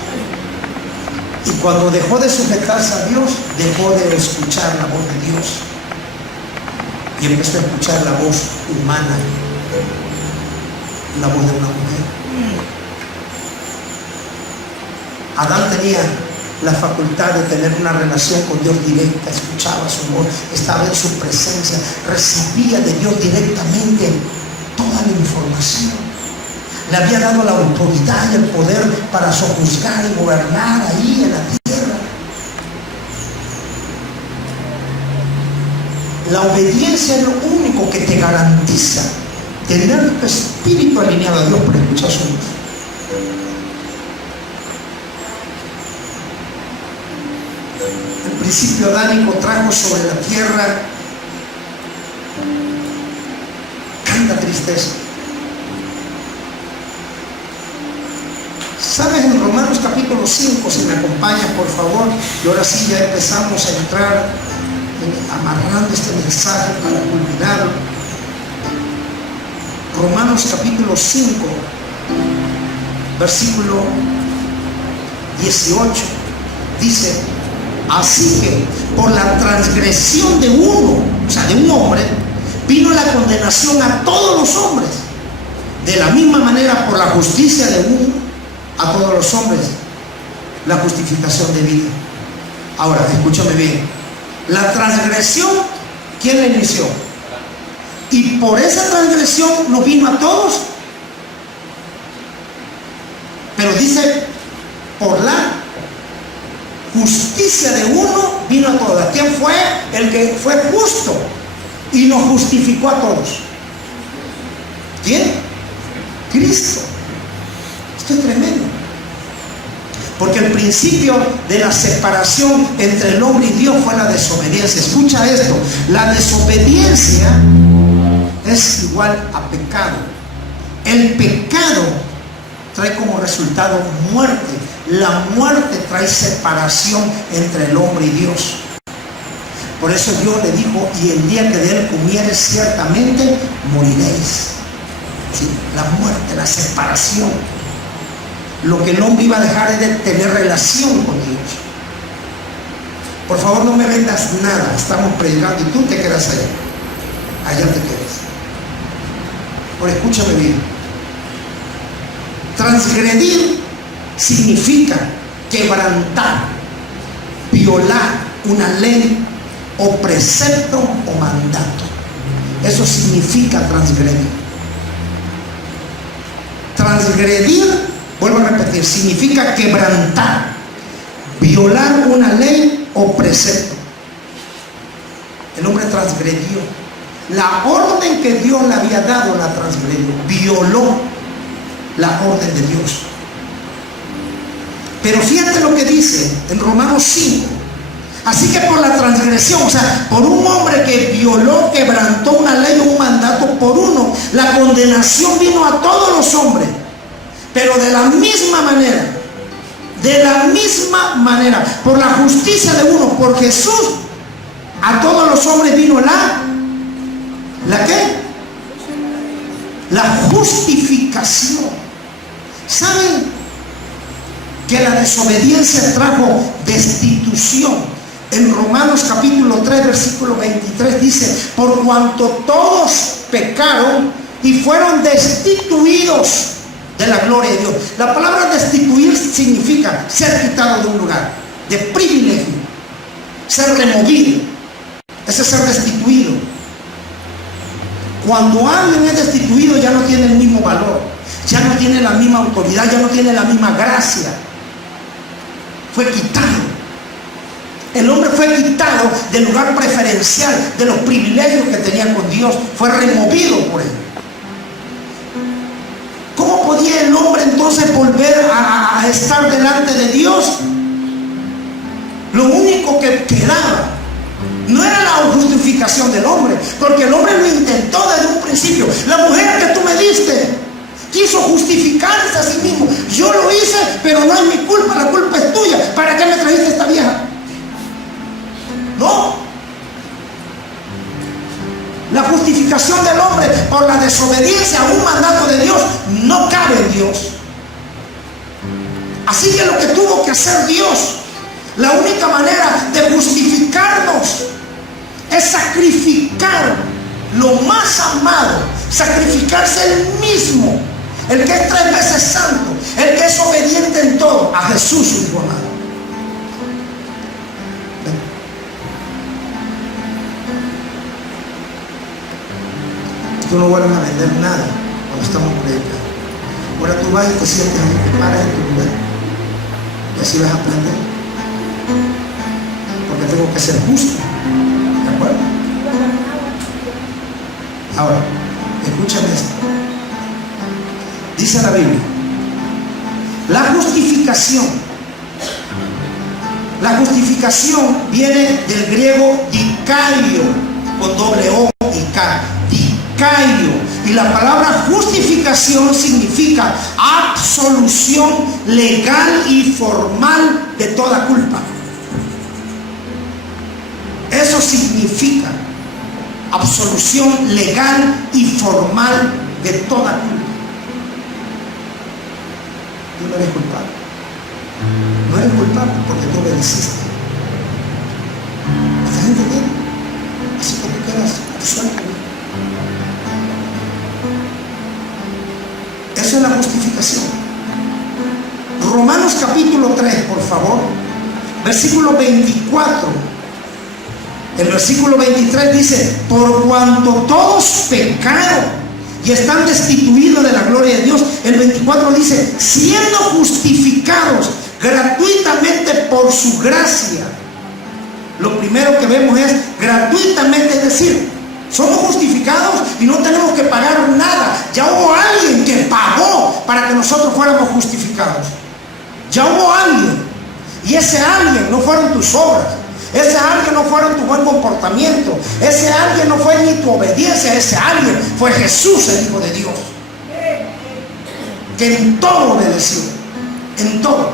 Y cuando dejó de sujetarse a Dios, dejó de escuchar la voz de Dios. Y empezó a escuchar la voz humana, la voz de una mujer. Adán tenía la facultad de tener una relación con Dios directa, escuchaba su voz, estaba en su presencia, recibía de Dios directamente toda la información. Le había dado la autoridad y el poder para sojuzgar y gobernar ahí en la tierra. La obediencia es lo único que te garantiza tener tu espíritu alineado a Dios para escuchar su voz. El principio adánico trajo sobre la tierra tanta tristeza. ¿Sabes? En Romanos capítulo 5, si me acompañas por favor, y ahora sí ya empezamos a entrar amarrando este mensaje para culminarlo. Romanos capítulo 5, versículo 18, dice: así que por la transgresión de uno, o sea, de un hombre, vino la condenación a todos los hombres. De la misma manera, por la justicia de uno, a todos los hombres, la justificación de vida. Ahora, escúchame bien. La transgresión, ¿quién la inició? Y por esa transgresión nos vino a todos. Pero dice, por la justicia de uno vino a todos. ¿Quién fue? El que fue justo y nos justificó a todos. ¿Quién? Cristo. Esto es tremendo. Porque el principio de la separación entre el hombre y Dios fue la desobediencia. Escucha esto: la desobediencia es igual a pecado. El pecado trae como resultado muerte. La muerte trae separación entre el hombre y Dios. Por eso Dios le dijo: y el día que de él comieres, ciertamente moriréis. ¿Sí? La muerte, la separación. Lo que el hombre iba a dejar es de tener relación con Dios. Por favor, no me vendas nada. Estamos predicando y tú te quedas allá. Allá te quedas. Ahora escúchame bien. Transgredir significa quebrantar, violar una ley o precepto o mandato. Eso significa transgredir. Transgredir, vuelvo a repetir, significa quebrantar, violar una ley o precepto. El hombre transgredió. La orden que Dios le había dado la transgredió, violó la orden de Dios. Pero fíjate lo que dice en Romanos 5. Así que por la transgresión, o sea, por un hombre que violó, quebrantó una ley o un mandato por uno, la condenación vino a todos los hombres. Pero de la misma manera, por la justicia de uno, por Jesús, a todos los hombres vino ¿la qué? La justificación. ¿Saben que la desobediencia trajo destitución? En Romanos capítulo 3, versículo 23 dice: por cuanto todos pecaron y fueron destituidos de la gloria de Dios. La palabra destituir significa ser quitado de un lugar de privilegio, ser removido. Ese es ser destituido. Cuando alguien es destituido, ya no tiene el mismo valor, ya no tiene la misma autoridad, ya no tiene la misma gracia. Fue quitado. El hombre fue quitado del lugar preferencial, de los privilegios que tenía con Dios. Fue removido por él. ¿Cómo podía el hombre entonces volver a estar delante de Dios? Lo único que quedaba no era la justificación del hombre, porque el hombre lo intentó desde un principio. La mujer que tú me diste quiso justificarse a sí mismo. Yo lo hice, pero no es mi culpa, la culpa es tuya. ¿Para qué me trajiste esta vieja? No. La justificación del hombre por la desobediencia a un mandato de Dios no cabe en Dios. Así que lo que tuvo que hacer Dios, la única manera de justificarnos es sacrificar lo más amado, sacrificarse él mismo, el que es 3 veces santo, el que es obediente en todo, a Jesús su Hijo amado. Tú no vuelves a vender nada cuando estamos predicando. Ahora tú vas y te sientes ahí, te paras en tu lugar y así vas a aprender, porque tengo que ser justo. ¿De acuerdo? Ahora, Escuchen esto. Dice la Biblia, la justificación viene del griego dikaio, con doble O y K, dikaio, y la palabra justificación significa absolución legal y formal de toda culpa. Eso significa absolución legal y formal de toda culpa. Tú no eres culpable. No eres culpable porque tú obedeciste. ¿Estás entendiendo? Así como tú quieras, suéltalo. Eso es la justificación. Romanos capítulo 3, por favor. Versículo 24. El versículo 23 dice: por cuanto todos pecaron y están destituidos de la gloria de Dios. El 24 dice: siendo justificados gratuitamente por su gracia. Lo primero que vemos es gratuitamente, es decir, somos justificados y no tenemos que pagar nada. Ya hubo alguien que pagó para que nosotros fuéramos justificados. Ya hubo alguien, y ese alguien no fueron tus obras. Ese alguien no fueron tu buen comportamiento. Ese alguien no fue ni tu obediencia. Ese alguien fue Jesús, el Hijo de Dios, que en todo obedeció. En todo.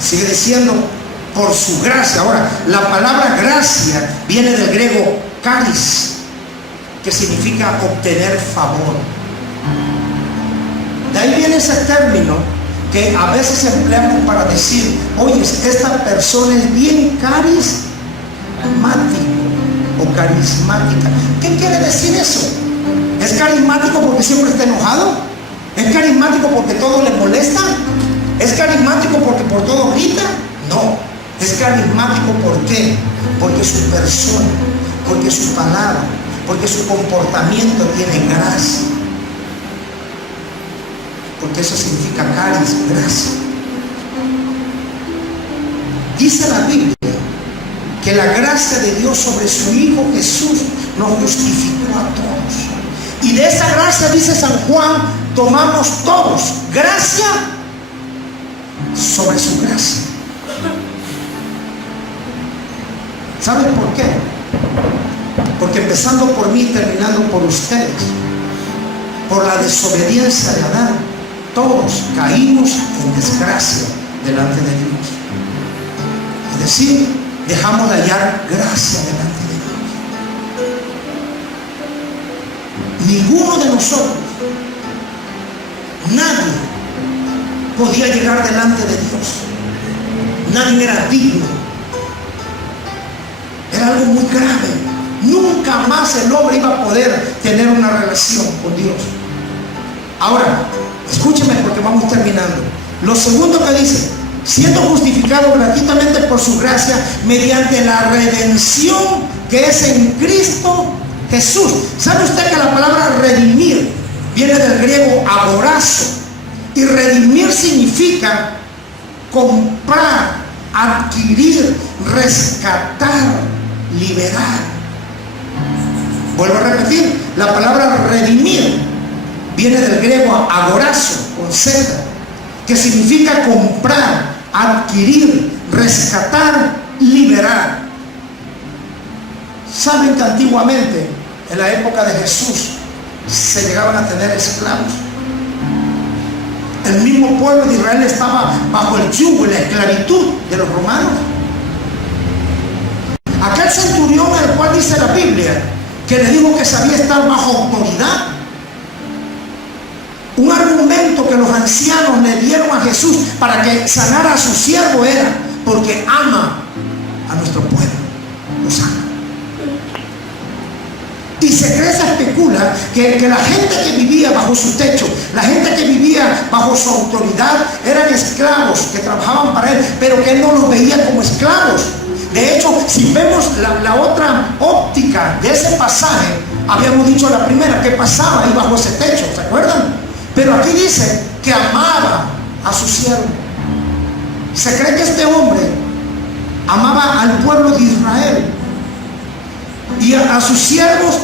Sigue diciendo por su gracia. Ahora, la palabra gracia viene del griego charis, que significa obtener favor. De ahí viene ese término que a veces empleamos para decir: oye, esta persona es bien carismático o carismática. ¿Qué quiere decir eso? ¿Es carismático porque siempre está enojado? ¿Es carismático porque todo le molesta? ¿Es carismático porque por todo grita? No, es carismático. ¿por qué? Porque su persona, porque su palabra, porque su comportamiento tiene gracia. Porque eso significa caris, gracia. Dice la Biblia que la gracia de Dios sobre su Hijo Jesús nos justificó a todos. Y de esa gracia, dice San Juan, tomamos todos gracia sobre su gracia. ¿Saben por qué? Porque empezando por mí y terminando por ustedes, por la desobediencia de Adán, todos caímos en desgracia delante de Dios. Es decir, dejamos de hallar gracia delante de Dios. Ninguno de nosotros, nadie podía llegar delante de Dios. Nadie era digno. Era algo muy grave. Nunca más el hombre iba a poder tener una relación con Dios. Ahora, escúcheme porque vamos terminando. Lo segundo que dice: siendo justificado gratuitamente por su gracia mediante la redención que es en Cristo Jesús. ¿Sabe usted que la palabra redimir viene del griego agorazo? Y redimir significa comprar, adquirir, rescatar, liberar. Vuelvo a repetir, la palabra redimir viene del griego agorazo, con Z, que significa comprar, adquirir, rescatar, liberar. Saben que antiguamente, en la época de Jesús, se llegaban a tener esclavos. El mismo pueblo de Israel estaba bajo el yugo y la esclavitud de los romanos. Aquel centurión al cual dice la Biblia que le dijo que sabía estar bajo autoridad, un argumento que los ancianos le dieron a Jesús para que sanara a su siervo era: porque ama a nuestro pueblo, los ama. Y se cree, se especula que la gente que vivía bajo su techo, la gente que vivía bajo su autoridad, eran esclavos que trabajaban para él, pero que él no los veía como esclavos. De hecho, si vemos la otra óptica de ese pasaje, habíamos dicho la primera, que pasaba ahí bajo ese techo, ¿se acuerdan? Pero aquí dice que amaba a su siervo. Se cree que este hombre amaba al pueblo de Israel y a sus siervos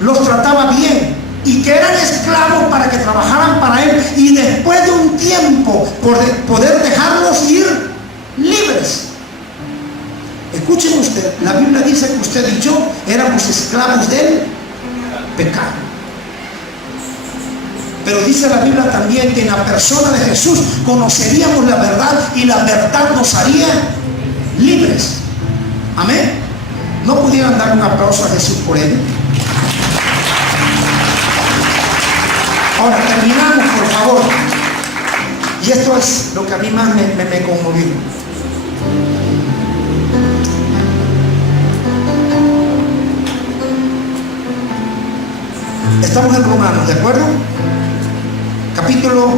los trataba bien y que eran esclavos para que trabajaran para él, y después de un tiempo poder dejarlos ir libres. Escuchen usted, la Biblia dice que usted y yo éramos esclavos del pecado. Pero dice la Biblia también que en la persona de Jesús conoceríamos la verdad y la verdad nos haría libres. Amén. ¿No pudieran dar un aplauso a Jesús por ello? Ahora terminamos, por favor. Y esto es lo que a mí más me conmovió. Estamos en Romanos, ¿de acuerdo? Capítulo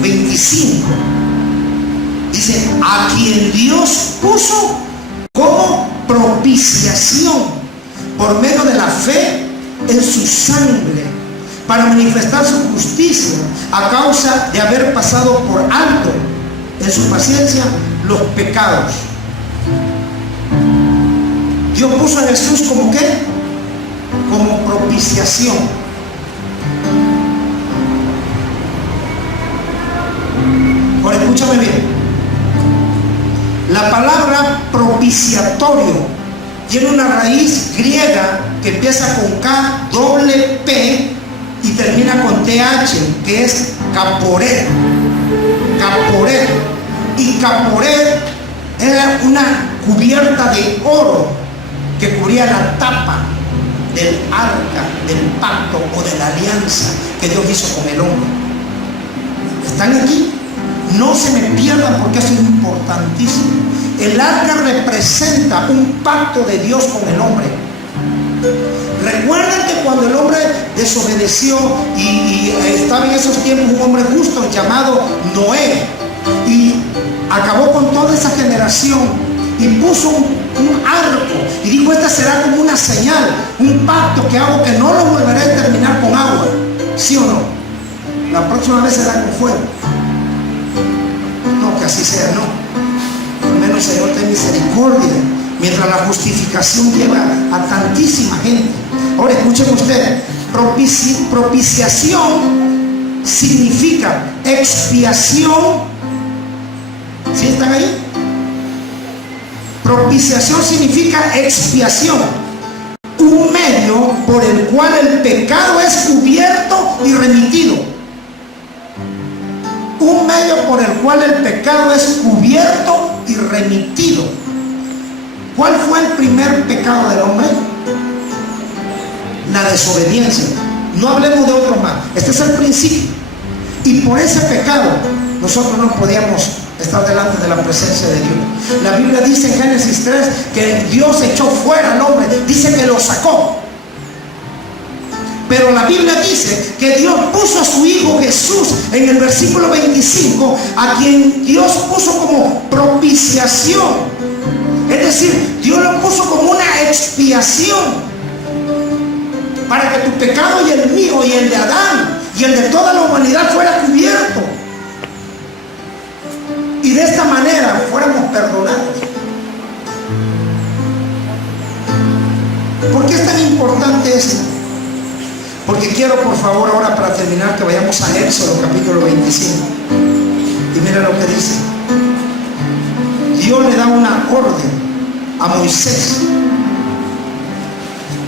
25. Dice: a quien Dios puso como propiciación por medio de la fe en su sangre, para manifestar su justicia a causa de haber pasado por alto en su paciencia los pecados. Dios puso a Jesús como ¿qué? Como propiciación. Ahora escúchame bien. La palabra propiciatorio tiene una raíz griega que empieza con K, doble P y termina con TH, que es caporet. Caporet. Y caporet era una cubierta de oro que cubría la tapa del arca, del pacto o de la alianza que Dios hizo con el hombre. ¿Están aquí? No se me pierdan porque eso es importantísimo. El arca representa un pacto de Dios con el hombre. Recuerden que cuando el hombre desobedeció y estaba en esos tiempos un hombre justo llamado Noé, y acabó con toda esa generación y puso un arco y dijo: esta será como una señal, un pacto que hago, que no lo volveré a terminar con agua. ¿Sí o no? La próxima vez será con fuego. No, que así sea, no. Al menos, Señor, ten misericordia, mientras la justificación lleva a tantísima gente. Ahora escuchen ustedes, propiciación significa expiación. ¿Sí están ahí? Propiciación significa expiación, un medio por el cual el pecado es cubierto y remitido. Un medio por el cual el pecado es cubierto y remitido. ¿Cuál fue el primer pecado del hombre? La desobediencia. No hablemos de otro más. Este es el principio. Y por ese pecado nosotros no podíamos estar delante de la presencia de Dios. La Biblia dice en Génesis 3 que Dios echó fuera al hombre. Dice que lo sacó. Pero la Biblia dice que Dios puso a su Hijo Jesús en el versículo 25, a quien Dios puso como propiciación. Es decir, Dios lo puso como una expiación para que tu pecado y el mío y el de Adán y el de toda la humanidad fuera cubierto. Y de esta manera fuéramos perdonados. ¿Por qué es tan importante esto? Porque quiero, por favor, ahora para terminar, que vayamos a Éxodo capítulo 25. Y mira lo que dice. Dios le da una orden a Moisés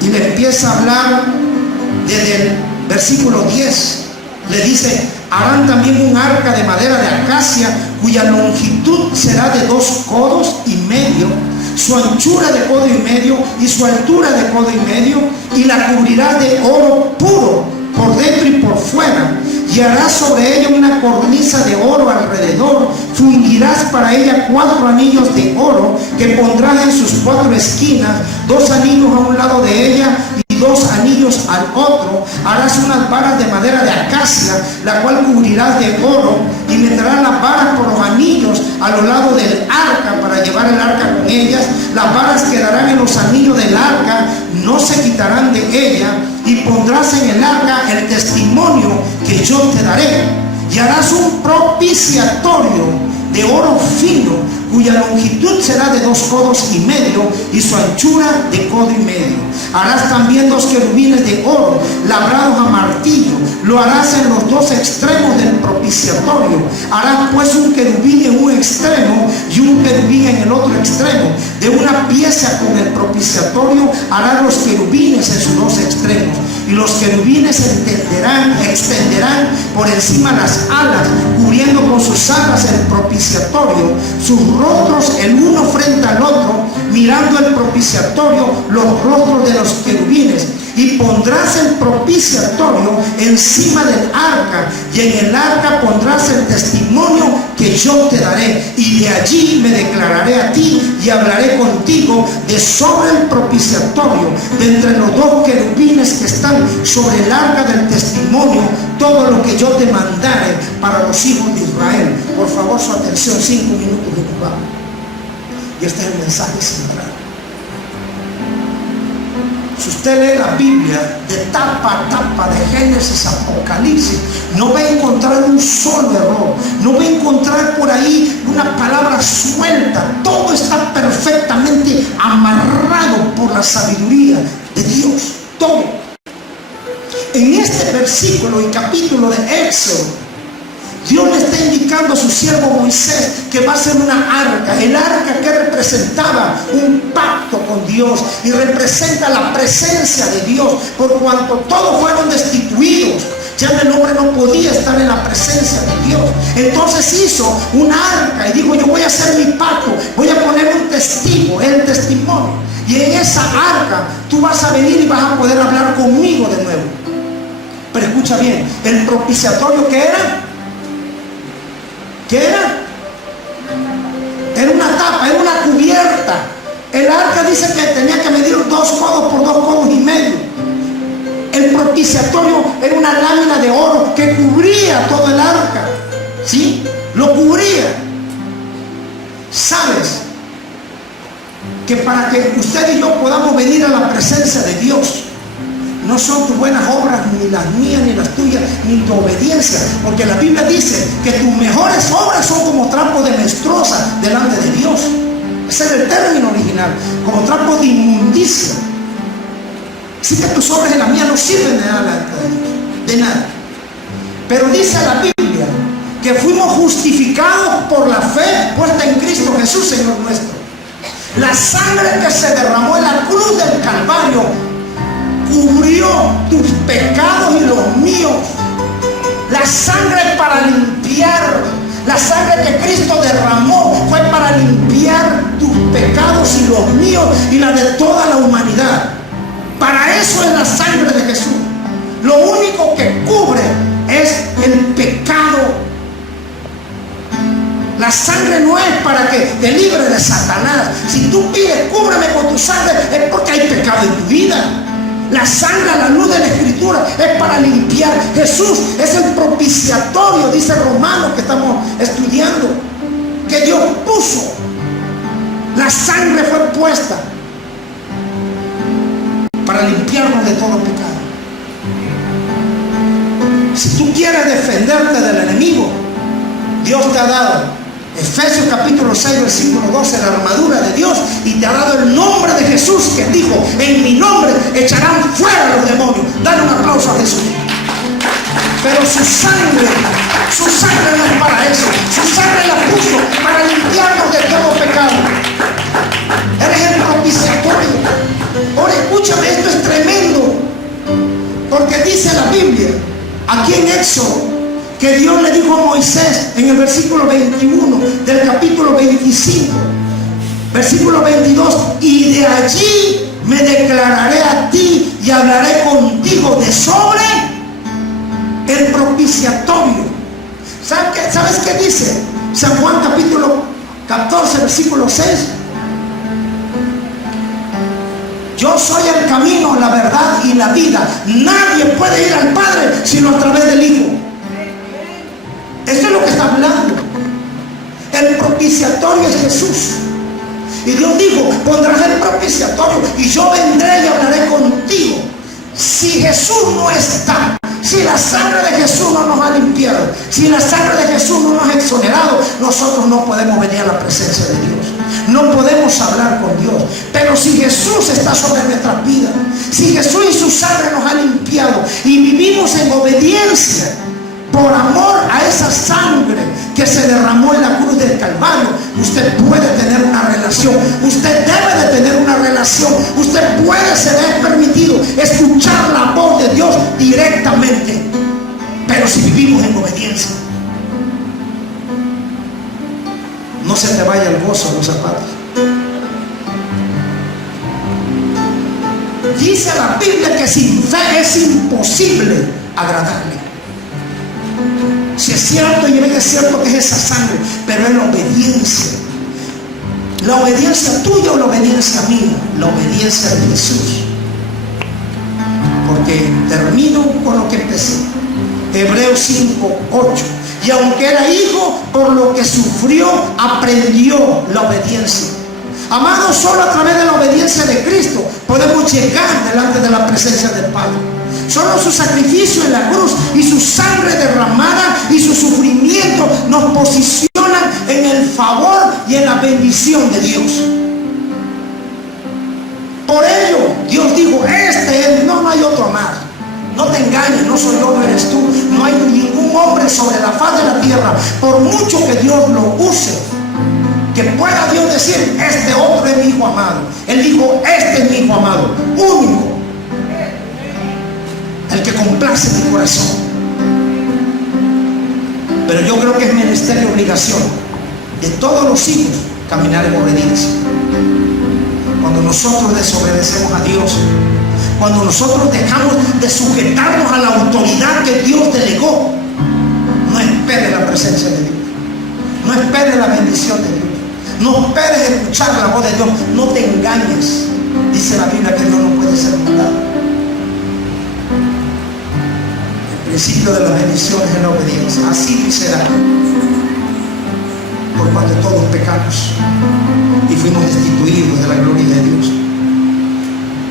y le empieza a hablar desde el versículo 10. Le dice: harán también un arca de madera de acacia, cuya longitud será de 2 codos y medio, su anchura de codo y medio y su altura de codo y medio, y la cubrirás de oro puro por dentro y por fuera, y harás sobre ella una cornisa de oro alrededor. Fungirás para ella 4 anillos de oro que pondrás en sus 4 esquinas, 2 anillos a un lado de ella y 2 anillos al otro. Harás unas varas de madera de acacia, la cual cubrirás de oro, y meterás las varas por los anillos a los lados del arca para llevar el arca con ellas. Las varas quedarán en los anillos del arca, no se quitarán de ella, y pondrás en el arca el testimonio que yo te daré. Y harás un propiciatorio de oro fino, cuya longitud será de 2 codos y medio y su anchura de codo y medio. Harás también 2 querubines de oro labrados a martillo, lo harás en los 2 extremos del propiciatorio. Harás pues un querubín en un extremo y un querubín en el otro extremo. De una pieza con el propiciatorio harás los querubines en sus 2 extremos, y los querubines extenderán por encima las alas, cubriendo con sus alas el propiciatorio, sus rostros el uno frente al otro, mirando el propiciatorio los rostros de los querubines. Y pondrás el propiciatorio encima del arca, y en el arca pondrás el testimonio que yo te daré, y de allí me declararé a ti y hablaré contigo de sobre el propiciatorio, de entre los 2 querubines que están sobre el arca del testimonio, todo lo que yo te mandare para los hijos de Israel. Por favor, su atención, 5 minutos de ocupado. Y este es el mensaje central. Si usted lee la Biblia de tapa a tapa, de Génesis a Apocalipsis, no va a encontrar un solo error, no va a encontrar por ahí una palabra suelta. Todo está perfectamente amarrado por la sabiduría de Dios, todo. En este versículo y capítulo de Éxodo, Dios le está indicando a su siervo Moisés que va a ser una arca, el arca que representaba un pacto con Dios y representa la presencia de Dios, por cuanto todos fueron destituidos. Ya el hombre no podía estar en la presencia de Dios. Entonces hizo una arca y dijo: yo voy a hacer mi pacto, voy a poner un testigo, el testimonio, y en esa arca tú vas a venir y vas a poder hablar conmigo de nuevo. Pero escucha bien, el propiciatorio, ¿qué era? ¿Qué era? Era una tapa, era una cubierta. El arca dice que tenía que medir 2 codos por 2 codos y medio. El propiciatorio era una lámina de oro que cubría todo el arca, ¿sí? Lo cubría. ¿Sabes? Que para que usted y yo podamos venir a la presencia de Dios, no son tus buenas obras, ni las mías, ni las tuyas, ni tu obediencia, porque la Biblia dice que tus mejores obras son como trapos de menstruosa delante de Dios. Ese es el término original, como trapos de inmundicia. Así que tus obras y las mías no sirven de nada, de nada. Pero dice la Biblia que fuimos justificados por la fe puesta en Cristo Jesús, Señor nuestro. La sangre que se derramó en la cruz del Calvario cubrió tus pecados y los míos. La sangre para limpiar, la sangre que Cristo derramó fue para limpiar tus pecados y los míos y la de toda la humanidad. Para eso es la sangre de Jesús. Lo único que cubre es el pecado. La sangre no es para que te libre de Satanás. Si tú pides cúbreme con tu sangre, es porque hay pecado en tu vida. La sangre, a la luz de la Escritura, es para limpiar. Jesús es el propiciatorio, dice Romanos, que estamos estudiando, que Dios puso. La sangre fue puesta para limpiarnos de todo pecado. Si tú quieres defenderte del enemigo, Dios te ha dado Efesios capítulo 6 versículo 12, la armadura de Dios, y te ha dado el nombre de Jesús, que dijo: en mi nombre echarán fuera los demonios. Dale un aplauso a Jesús. Pero su sangre no es para eso. Su sangre la puso para limpiarnos de todo pecado. Eres el propiciatorio. Ahora escúchame, esto es tremendo, porque dice la Biblia aquí en Éxodo que Dios le dijo a Moisés en el versículo 21 del capítulo 25, versículo 22: y de allí me declararé a ti y hablaré contigo de sobre el propiciatorio. ¿Sabes qué dice San Juan capítulo 14 versículo 6? Yo soy el camino, la verdad y la vida. Nadie puede ir al Padre sino a través del Hijo. Eso es lo que está hablando. El propiciatorio es Jesús. Y Dios dijo: pondrás el propiciatorio y yo vendré y hablaré contigo. Si Jesús no está, si la sangre de Jesús no nos ha limpiado, si la sangre de Jesús no nos ha exonerado, nosotros no podemos venir a la presencia de Dios. No podemos hablar con Dios. Pero si Jesús está sobre nuestras vidas, si Jesús y su sangre nos ha limpiado y vivimos en obediencia por amor a esa sangre que se derramó en la cruz del Calvario, usted puede tener una relación. Usted debe de tener una relación. Usted puede ser permitido escuchar la voz de Dios directamente. Pero si vivimos en obediencia, no se te vaya el gozo en los zapatos. Dice la Biblia que sin fe es imposible agradarle. Si es cierto, y bien es cierto que es esa sangre, pero es la obediencia. La obediencia tuya o la obediencia mía. La obediencia de Jesús. Porque termino con lo que empecé. Hebreos 5:8. Y aunque era hijo, por lo que sufrió, aprendió la obediencia. Amados, solo a través de la obediencia de Cristo podemos llegar delante de la presencia del Padre. Solo su sacrificio en la cruz y su sangre derramada y su sufrimiento nos posicionan en el favor y en la bendición de Dios. Por ello, Dios dijo, este es, no hay otro más. No te engañes, no soy yo, no eres tú. No hay ningún hombre sobre la faz de la tierra, por mucho que Dios lo use, que pueda Dios decir, este otro es mi hijo amado. Él dijo, este es mi hijo amado, único, el que complace mi corazón. Pero yo creo que es menester y obligación de todos los hijos caminar en obediencia. Cuando nosotros desobedecemos a Dios, cuando nosotros dejamos de sujetarnos a la autoridad que Dios delegó, no espere la presencia de Dios, no espere la bendición de Dios, no esperes escuchar la voz de Dios. No te engañes. Dice la Biblia que Dios no puede ser mandado. El principio de las bendiciones es la obediencia. Así será. Por cuanto todos pecamos y fuimos destituidos de la gloria de Dios.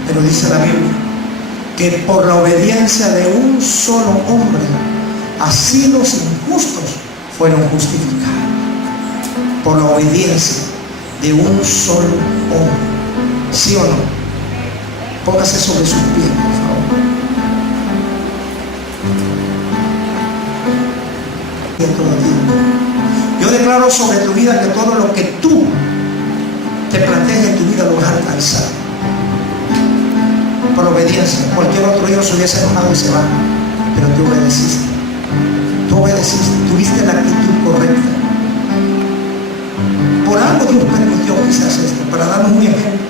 Pero dice la Biblia que por la obediencia de un solo hombre, así los injustos fueron justificados. Por la obediencia de un solo hombre. ¿Sí o no? Póngase sobre sus pies, por favor. Yo declaro sobre tu vida que todo lo que tú te plantees en tu vida lo vas a alcanzar. Por obediencia. Cualquier otro hijo se hubiese enojado y se va, pero tú obedeciste. Tú obedeciste, tuviste la actitud correcta. Por algo Dios permitió quizás esto, para darnos un ejemplo.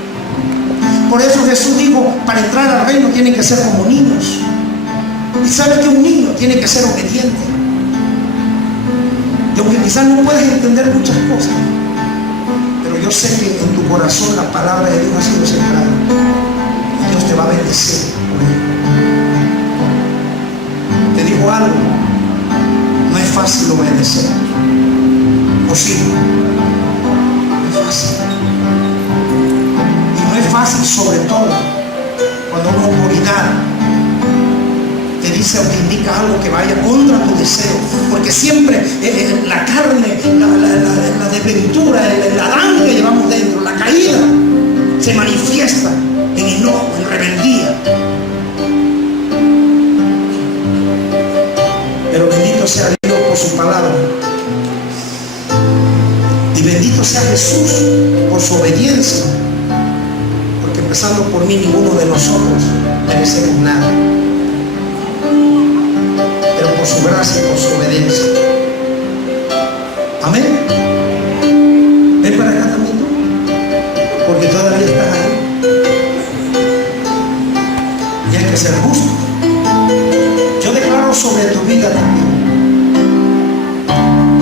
Por eso Jesús dijo, para entrar al reino tienen que ser como niños. Y sabe que un niño tiene que ser obediente. Y aunque quizás no puedes entender muchas cosas, pero yo sé que en tu corazón la palabra de Dios ha sido sembrada. Dios te va a bendecir por ello. Te digo algo, no es fácil obedecer. ¿O sí? No es fácil. Y no es fácil sobre todo cuando una autoridad te dice o te indica algo que vaya contra tu deseo. Porque siempre la carne, la desventura, el Adán que llevamos dentro, la caída, se manifiesta en enojo, en rebeldía. Pero bendito sea Dios por su palabra. Y bendito sea Jesús por su obediencia. Porque empezando por mí, ninguno de nosotros merecemos nada. Pero por su gracia y por su obediencia. Amén. Ven para acá también tú, porque todavía estás ahí. Y hay que ser justo. Yo declaro sobre tu vida también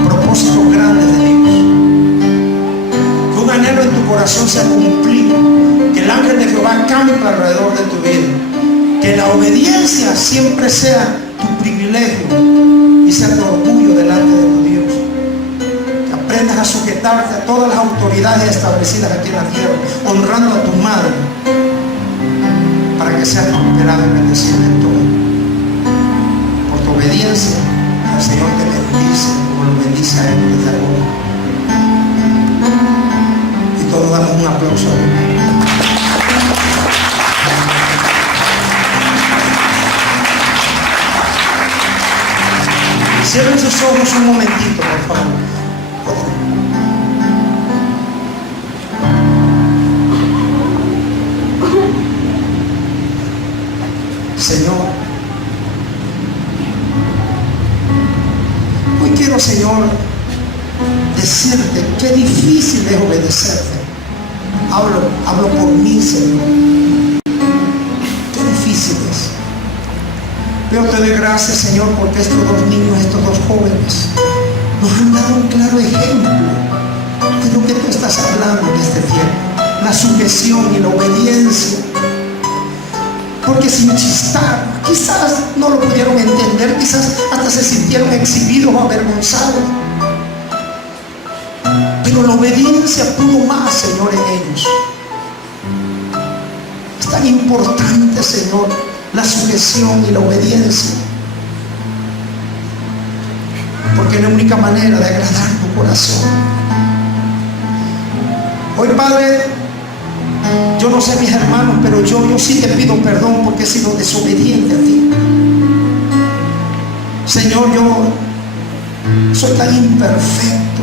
propósitos grandes de Dios. Que un anhelo en tu corazón sea cumplido. Que el ángel de Jehová campe alrededor de tu vida. Que la obediencia siempre sea tu privilegio y sea tu orgullo delante de tu Dios. Que aprendas a sujetarte a todas las autoridades establecidas aquí en la tierra, honrando a tu madre, para para que seas prosperado y bendecido en todo. Por tu obediencia, el Señor te bendice como lo bendice a Él desde ahora. Y todos damos un aplauso a Él. Cierren sus ojos un momentito, por favor. Señor, hoy quiero, Señor, decirte qué difícil es obedecerte. Hablo por mí, Señor. Qué difícil es. Pero te doy gracias, Señor, porque estos dos niños, estos dos jóvenes nos han dado un claro ejemplo de lo que tú estás hablando en este tiempo: la sujeción y la obediencia. Porque sin chistar, quizás no lo pudieron entender, quizás hasta se sintieron exhibidos o avergonzados, pero la obediencia pudo más, Señor, en ellos. Es tan importante, Señor, la sujeción y la obediencia, porque es la única manera de agradar tu corazón. Hoy, Padre, yo no sé mis hermanos, pero yo sí te pido perdón porque he sido desobediente a ti. Señor, yo soy tan imperfecto,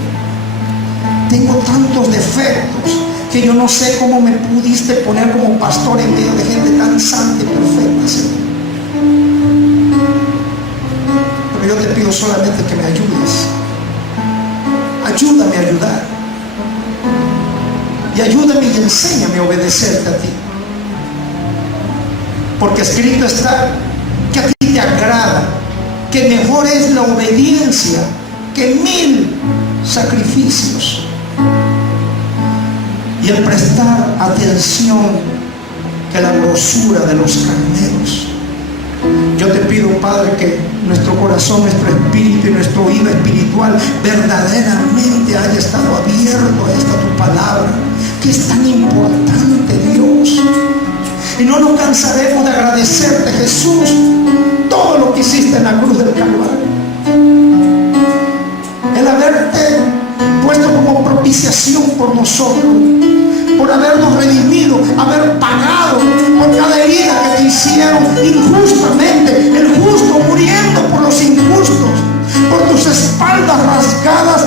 tengo tantos defectos, que yo no sé cómo me pudiste poner como pastor en medio de gente tan santa y perfecta, Señor. Pero yo te pido solamente que me ayudes. Ayúdame a ayudar. Y ayúdame y enséñame a obedecerte a ti. Porque escrito está que a ti te agrada, que mejor es la obediencia que 1000 sacrificios. Y el prestar atención que la grosura de los carneros. Yo te pido, Padre, que nuestro corazón, nuestro espíritu y nuestro oído espiritual verdaderamente haya estado abierto a esta tu palabra, que es tan importante, Dios. Y no nos cansaremos de agradecerte, Jesús, todo lo que hiciste en la cruz del Calvario. El haberte puesto como propiciación por nosotros, por habernos redimido, haber pagado por cada herida que te hicieron injustamente, el justo muriendo por los injustos, por tus espaldas rasgadas,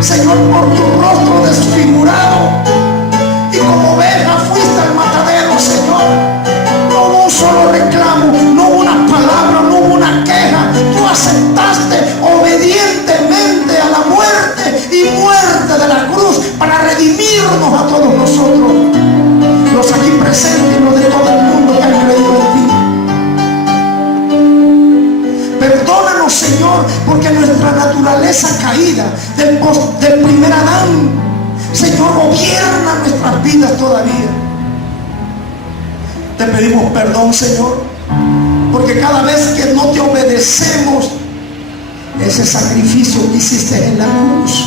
Señor, por tu rostro desfigurado, y como oveja fuiste al matadero, Señor. No hubo un solo reclamo, no hubo una palabra, no hubo una queja. Tú aceptaste obedientemente a la muerte y muerte de la cruz para redimirnos a todos nosotros, los aquí presentes y los de todo el mundo que han creído en ti. Perdónanos, Señor, porque nuestra naturaleza caída del primer Adán, Señor, gobierna nuestras vidas todavía. Te pedimos perdón, Señor, porque cada vez que no te obedecemos, ese sacrificio que hiciste en la cruz,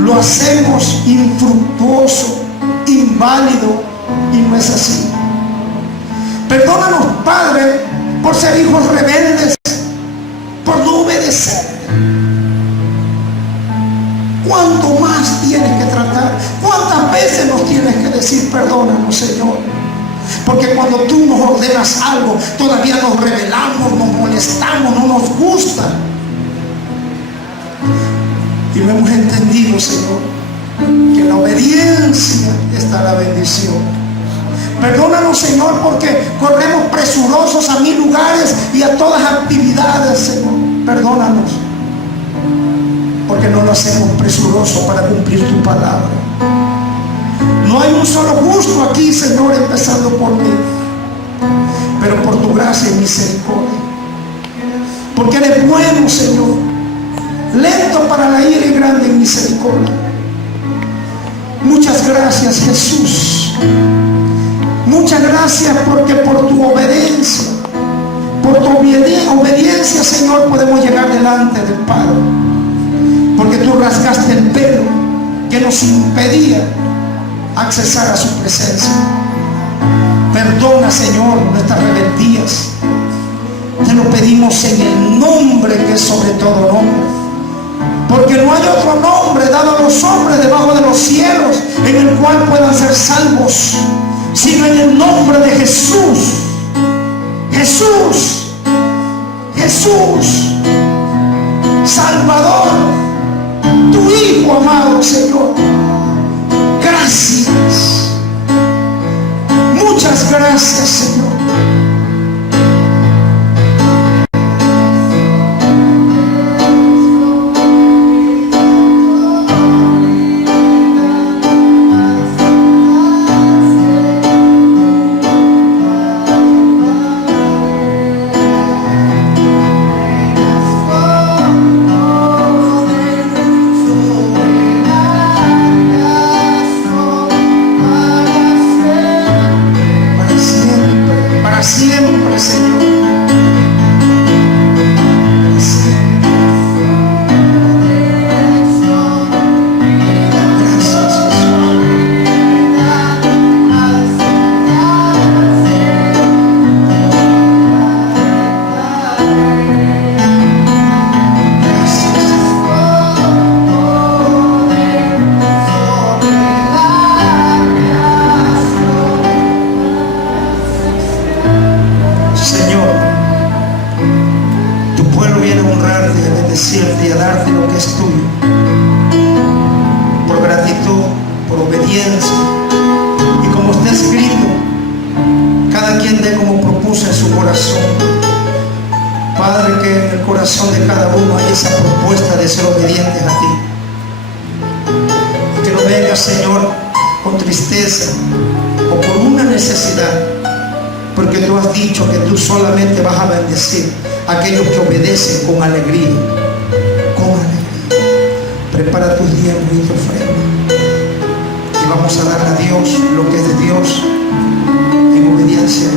lo hacemos infructuoso, inválido, y no es así. Perdónanos, Padre, por ser hijos rebeldes, por no obedecer. ¿Cuánto más tienes que tratar? ¿Cuántas veces nos tienes que decir perdónanos, Señor? Porque cuando tú nos ordenas algo, todavía nos rebelamos, nos molestamos, no nos gusta. Y lo hemos entendido, Señor, que en la obediencia está la bendición. Perdónanos, Señor, porque corremos presurosos a 1000 lugares y a todas actividades, Señor. Perdónanos, porque no lo hacemos presuroso para cumplir tu palabra. No hay un solo justo aquí, Señor, empezando por mí, pero por tu gracia y misericordia. Porque eres bueno, Señor, lento para la ira y grande en misericordia. Muchas gracias, Jesús. Muchas gracias porque por tu obediencia, Señor, podemos llegar delante del Padre. Porque tú rasgaste el velo que nos impedía accesar a su presencia. Perdona, Señor, nuestras rebeldías. Te lo pedimos en el nombre que es sobre todo nombre, porque no hay otro nombre dado a los hombres debajo de los cielos en el cual puedan ser salvos, sino en el nombre de Jesús. Jesús, Jesús, Salvador, tu Hijo amado, Señor. Gracias, muchas gracias, Señor. Siempre, Señor. Gracias, Señor, tu pueblo viene a honrarte y a bendecirte y a darte lo que es tuyo, por gratitud, por obediencia, y como está escrito, cada quien dé como propuso en su corazón. Padre, que en el corazón de cada uno hay esa propuesta de ser obedientes a ti, y que no venga, Señor, con tristeza o por una necesidad, porque tú has dicho que tú solamente vas a bendecir a aquellos que obedecen con alegría. Con alegría. Prepara tus diezmos y tu ofrenda, y vamos a dar a Dios lo que es de Dios en obediencia.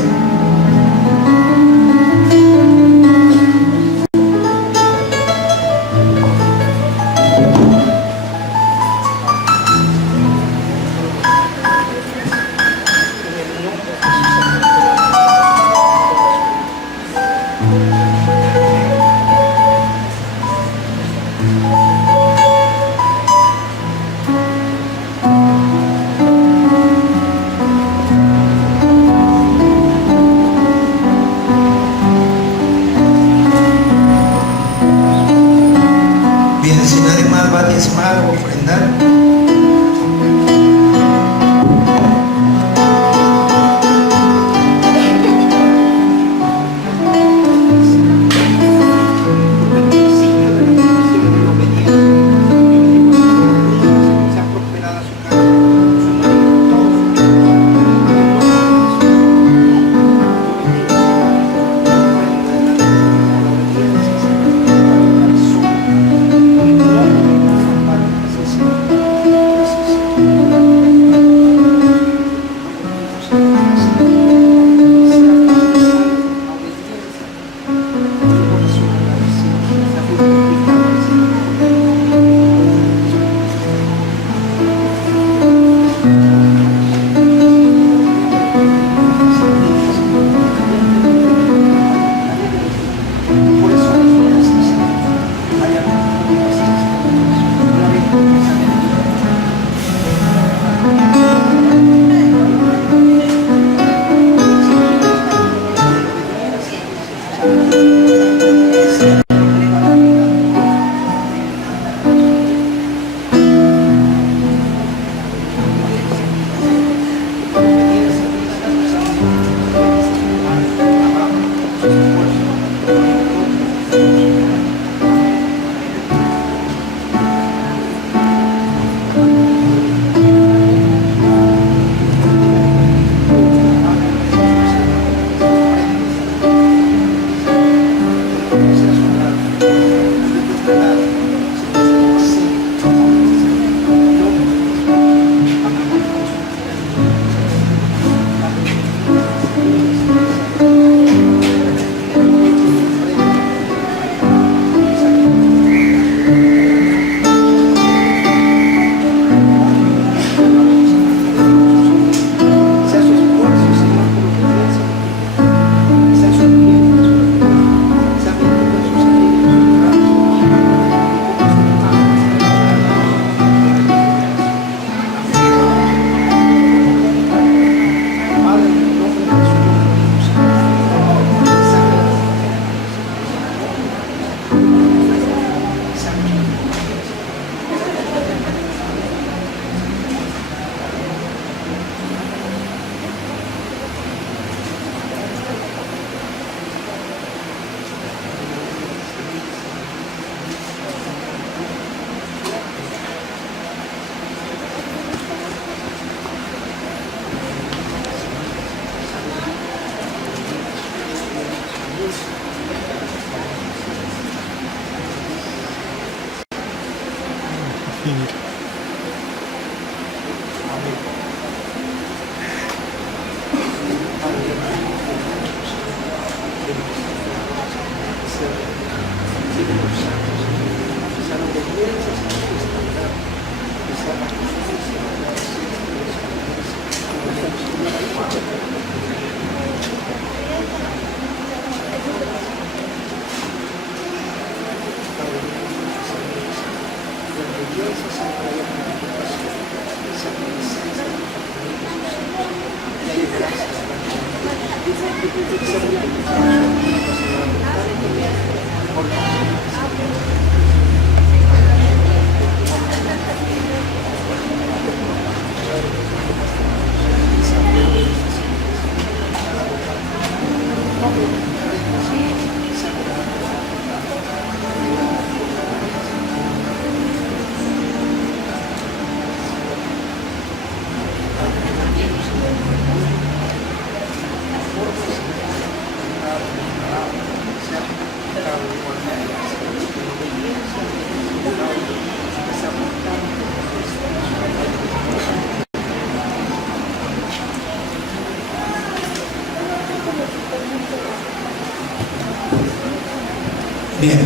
Bien.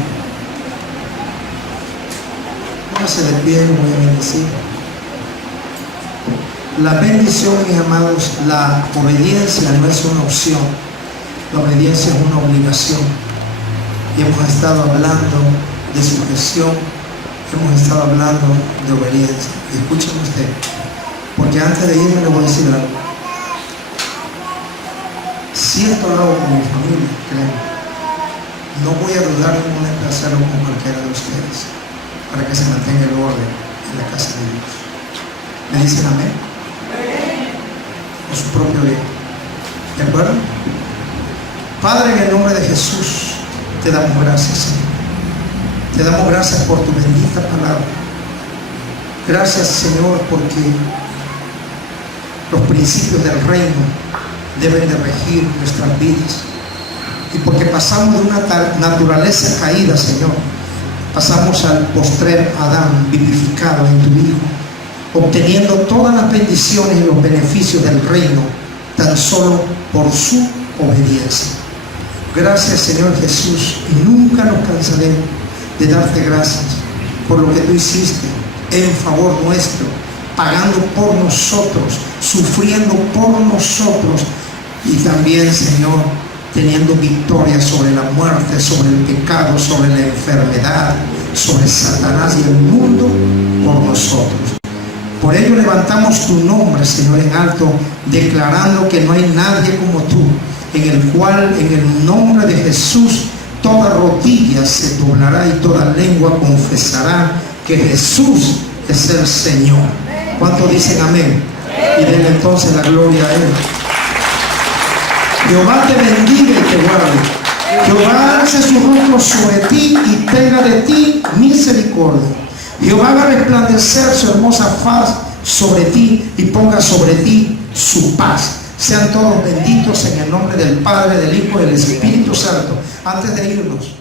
Póngase de pie, lo voy a bendecir. La bendición, mis amados, la obediencia no es una opción, la obediencia es una obligación. Y hemos estado hablando de sujeción, hemos estado hablando de obediencia. Y escúcheme usted, porque antes de irme le voy a decir algo. Si esto lo hago con mi familia, créanme, no voy a dudar en un momento de hacerlo con cualquiera de ustedes, para que se mantenga el orden en la casa de Dios. ¿Me dicen amén? Por su propio bien. ¿De acuerdo? Padre, en el nombre de Jesús, te damos gracias, Señor. Te damos gracias por tu bendita palabra. Gracias, Señor, porque los principios del reino deben de regir nuestras vidas. Y porque pasamos de una naturaleza caída, Señor, pasamos al postrer Adán vivificado en tu Hijo, obteniendo todas las bendiciones y los beneficios del reino tan solo por su obediencia. Gracias, Señor Jesús, y nunca nos cansaremos de darte gracias por lo que tú hiciste en favor nuestro, pagando por nosotros, sufriendo por nosotros, y también, Señor, teniendo victoria sobre la muerte, sobre el pecado, sobre la enfermedad, sobre Satanás y el mundo por nosotros. Por ello levantamos tu nombre, Señor, en alto, declarando que no hay nadie como tú, en el cual, en el nombre de Jesús, toda rodilla se doblará y toda lengua confesará que Jesús es el Señor. ¿Cuántos dicen amén? Y denle entonces la gloria a Él. Jehová te bendiga y te guarde. Jehová alce su rostro sobre ti y tenga de ti misericordia. Jehová haga resplandecer su hermosa faz sobre ti y ponga sobre ti su paz. Sean todos benditos en el nombre del Padre, del Hijo y del Espíritu Santo. Antes de irnos,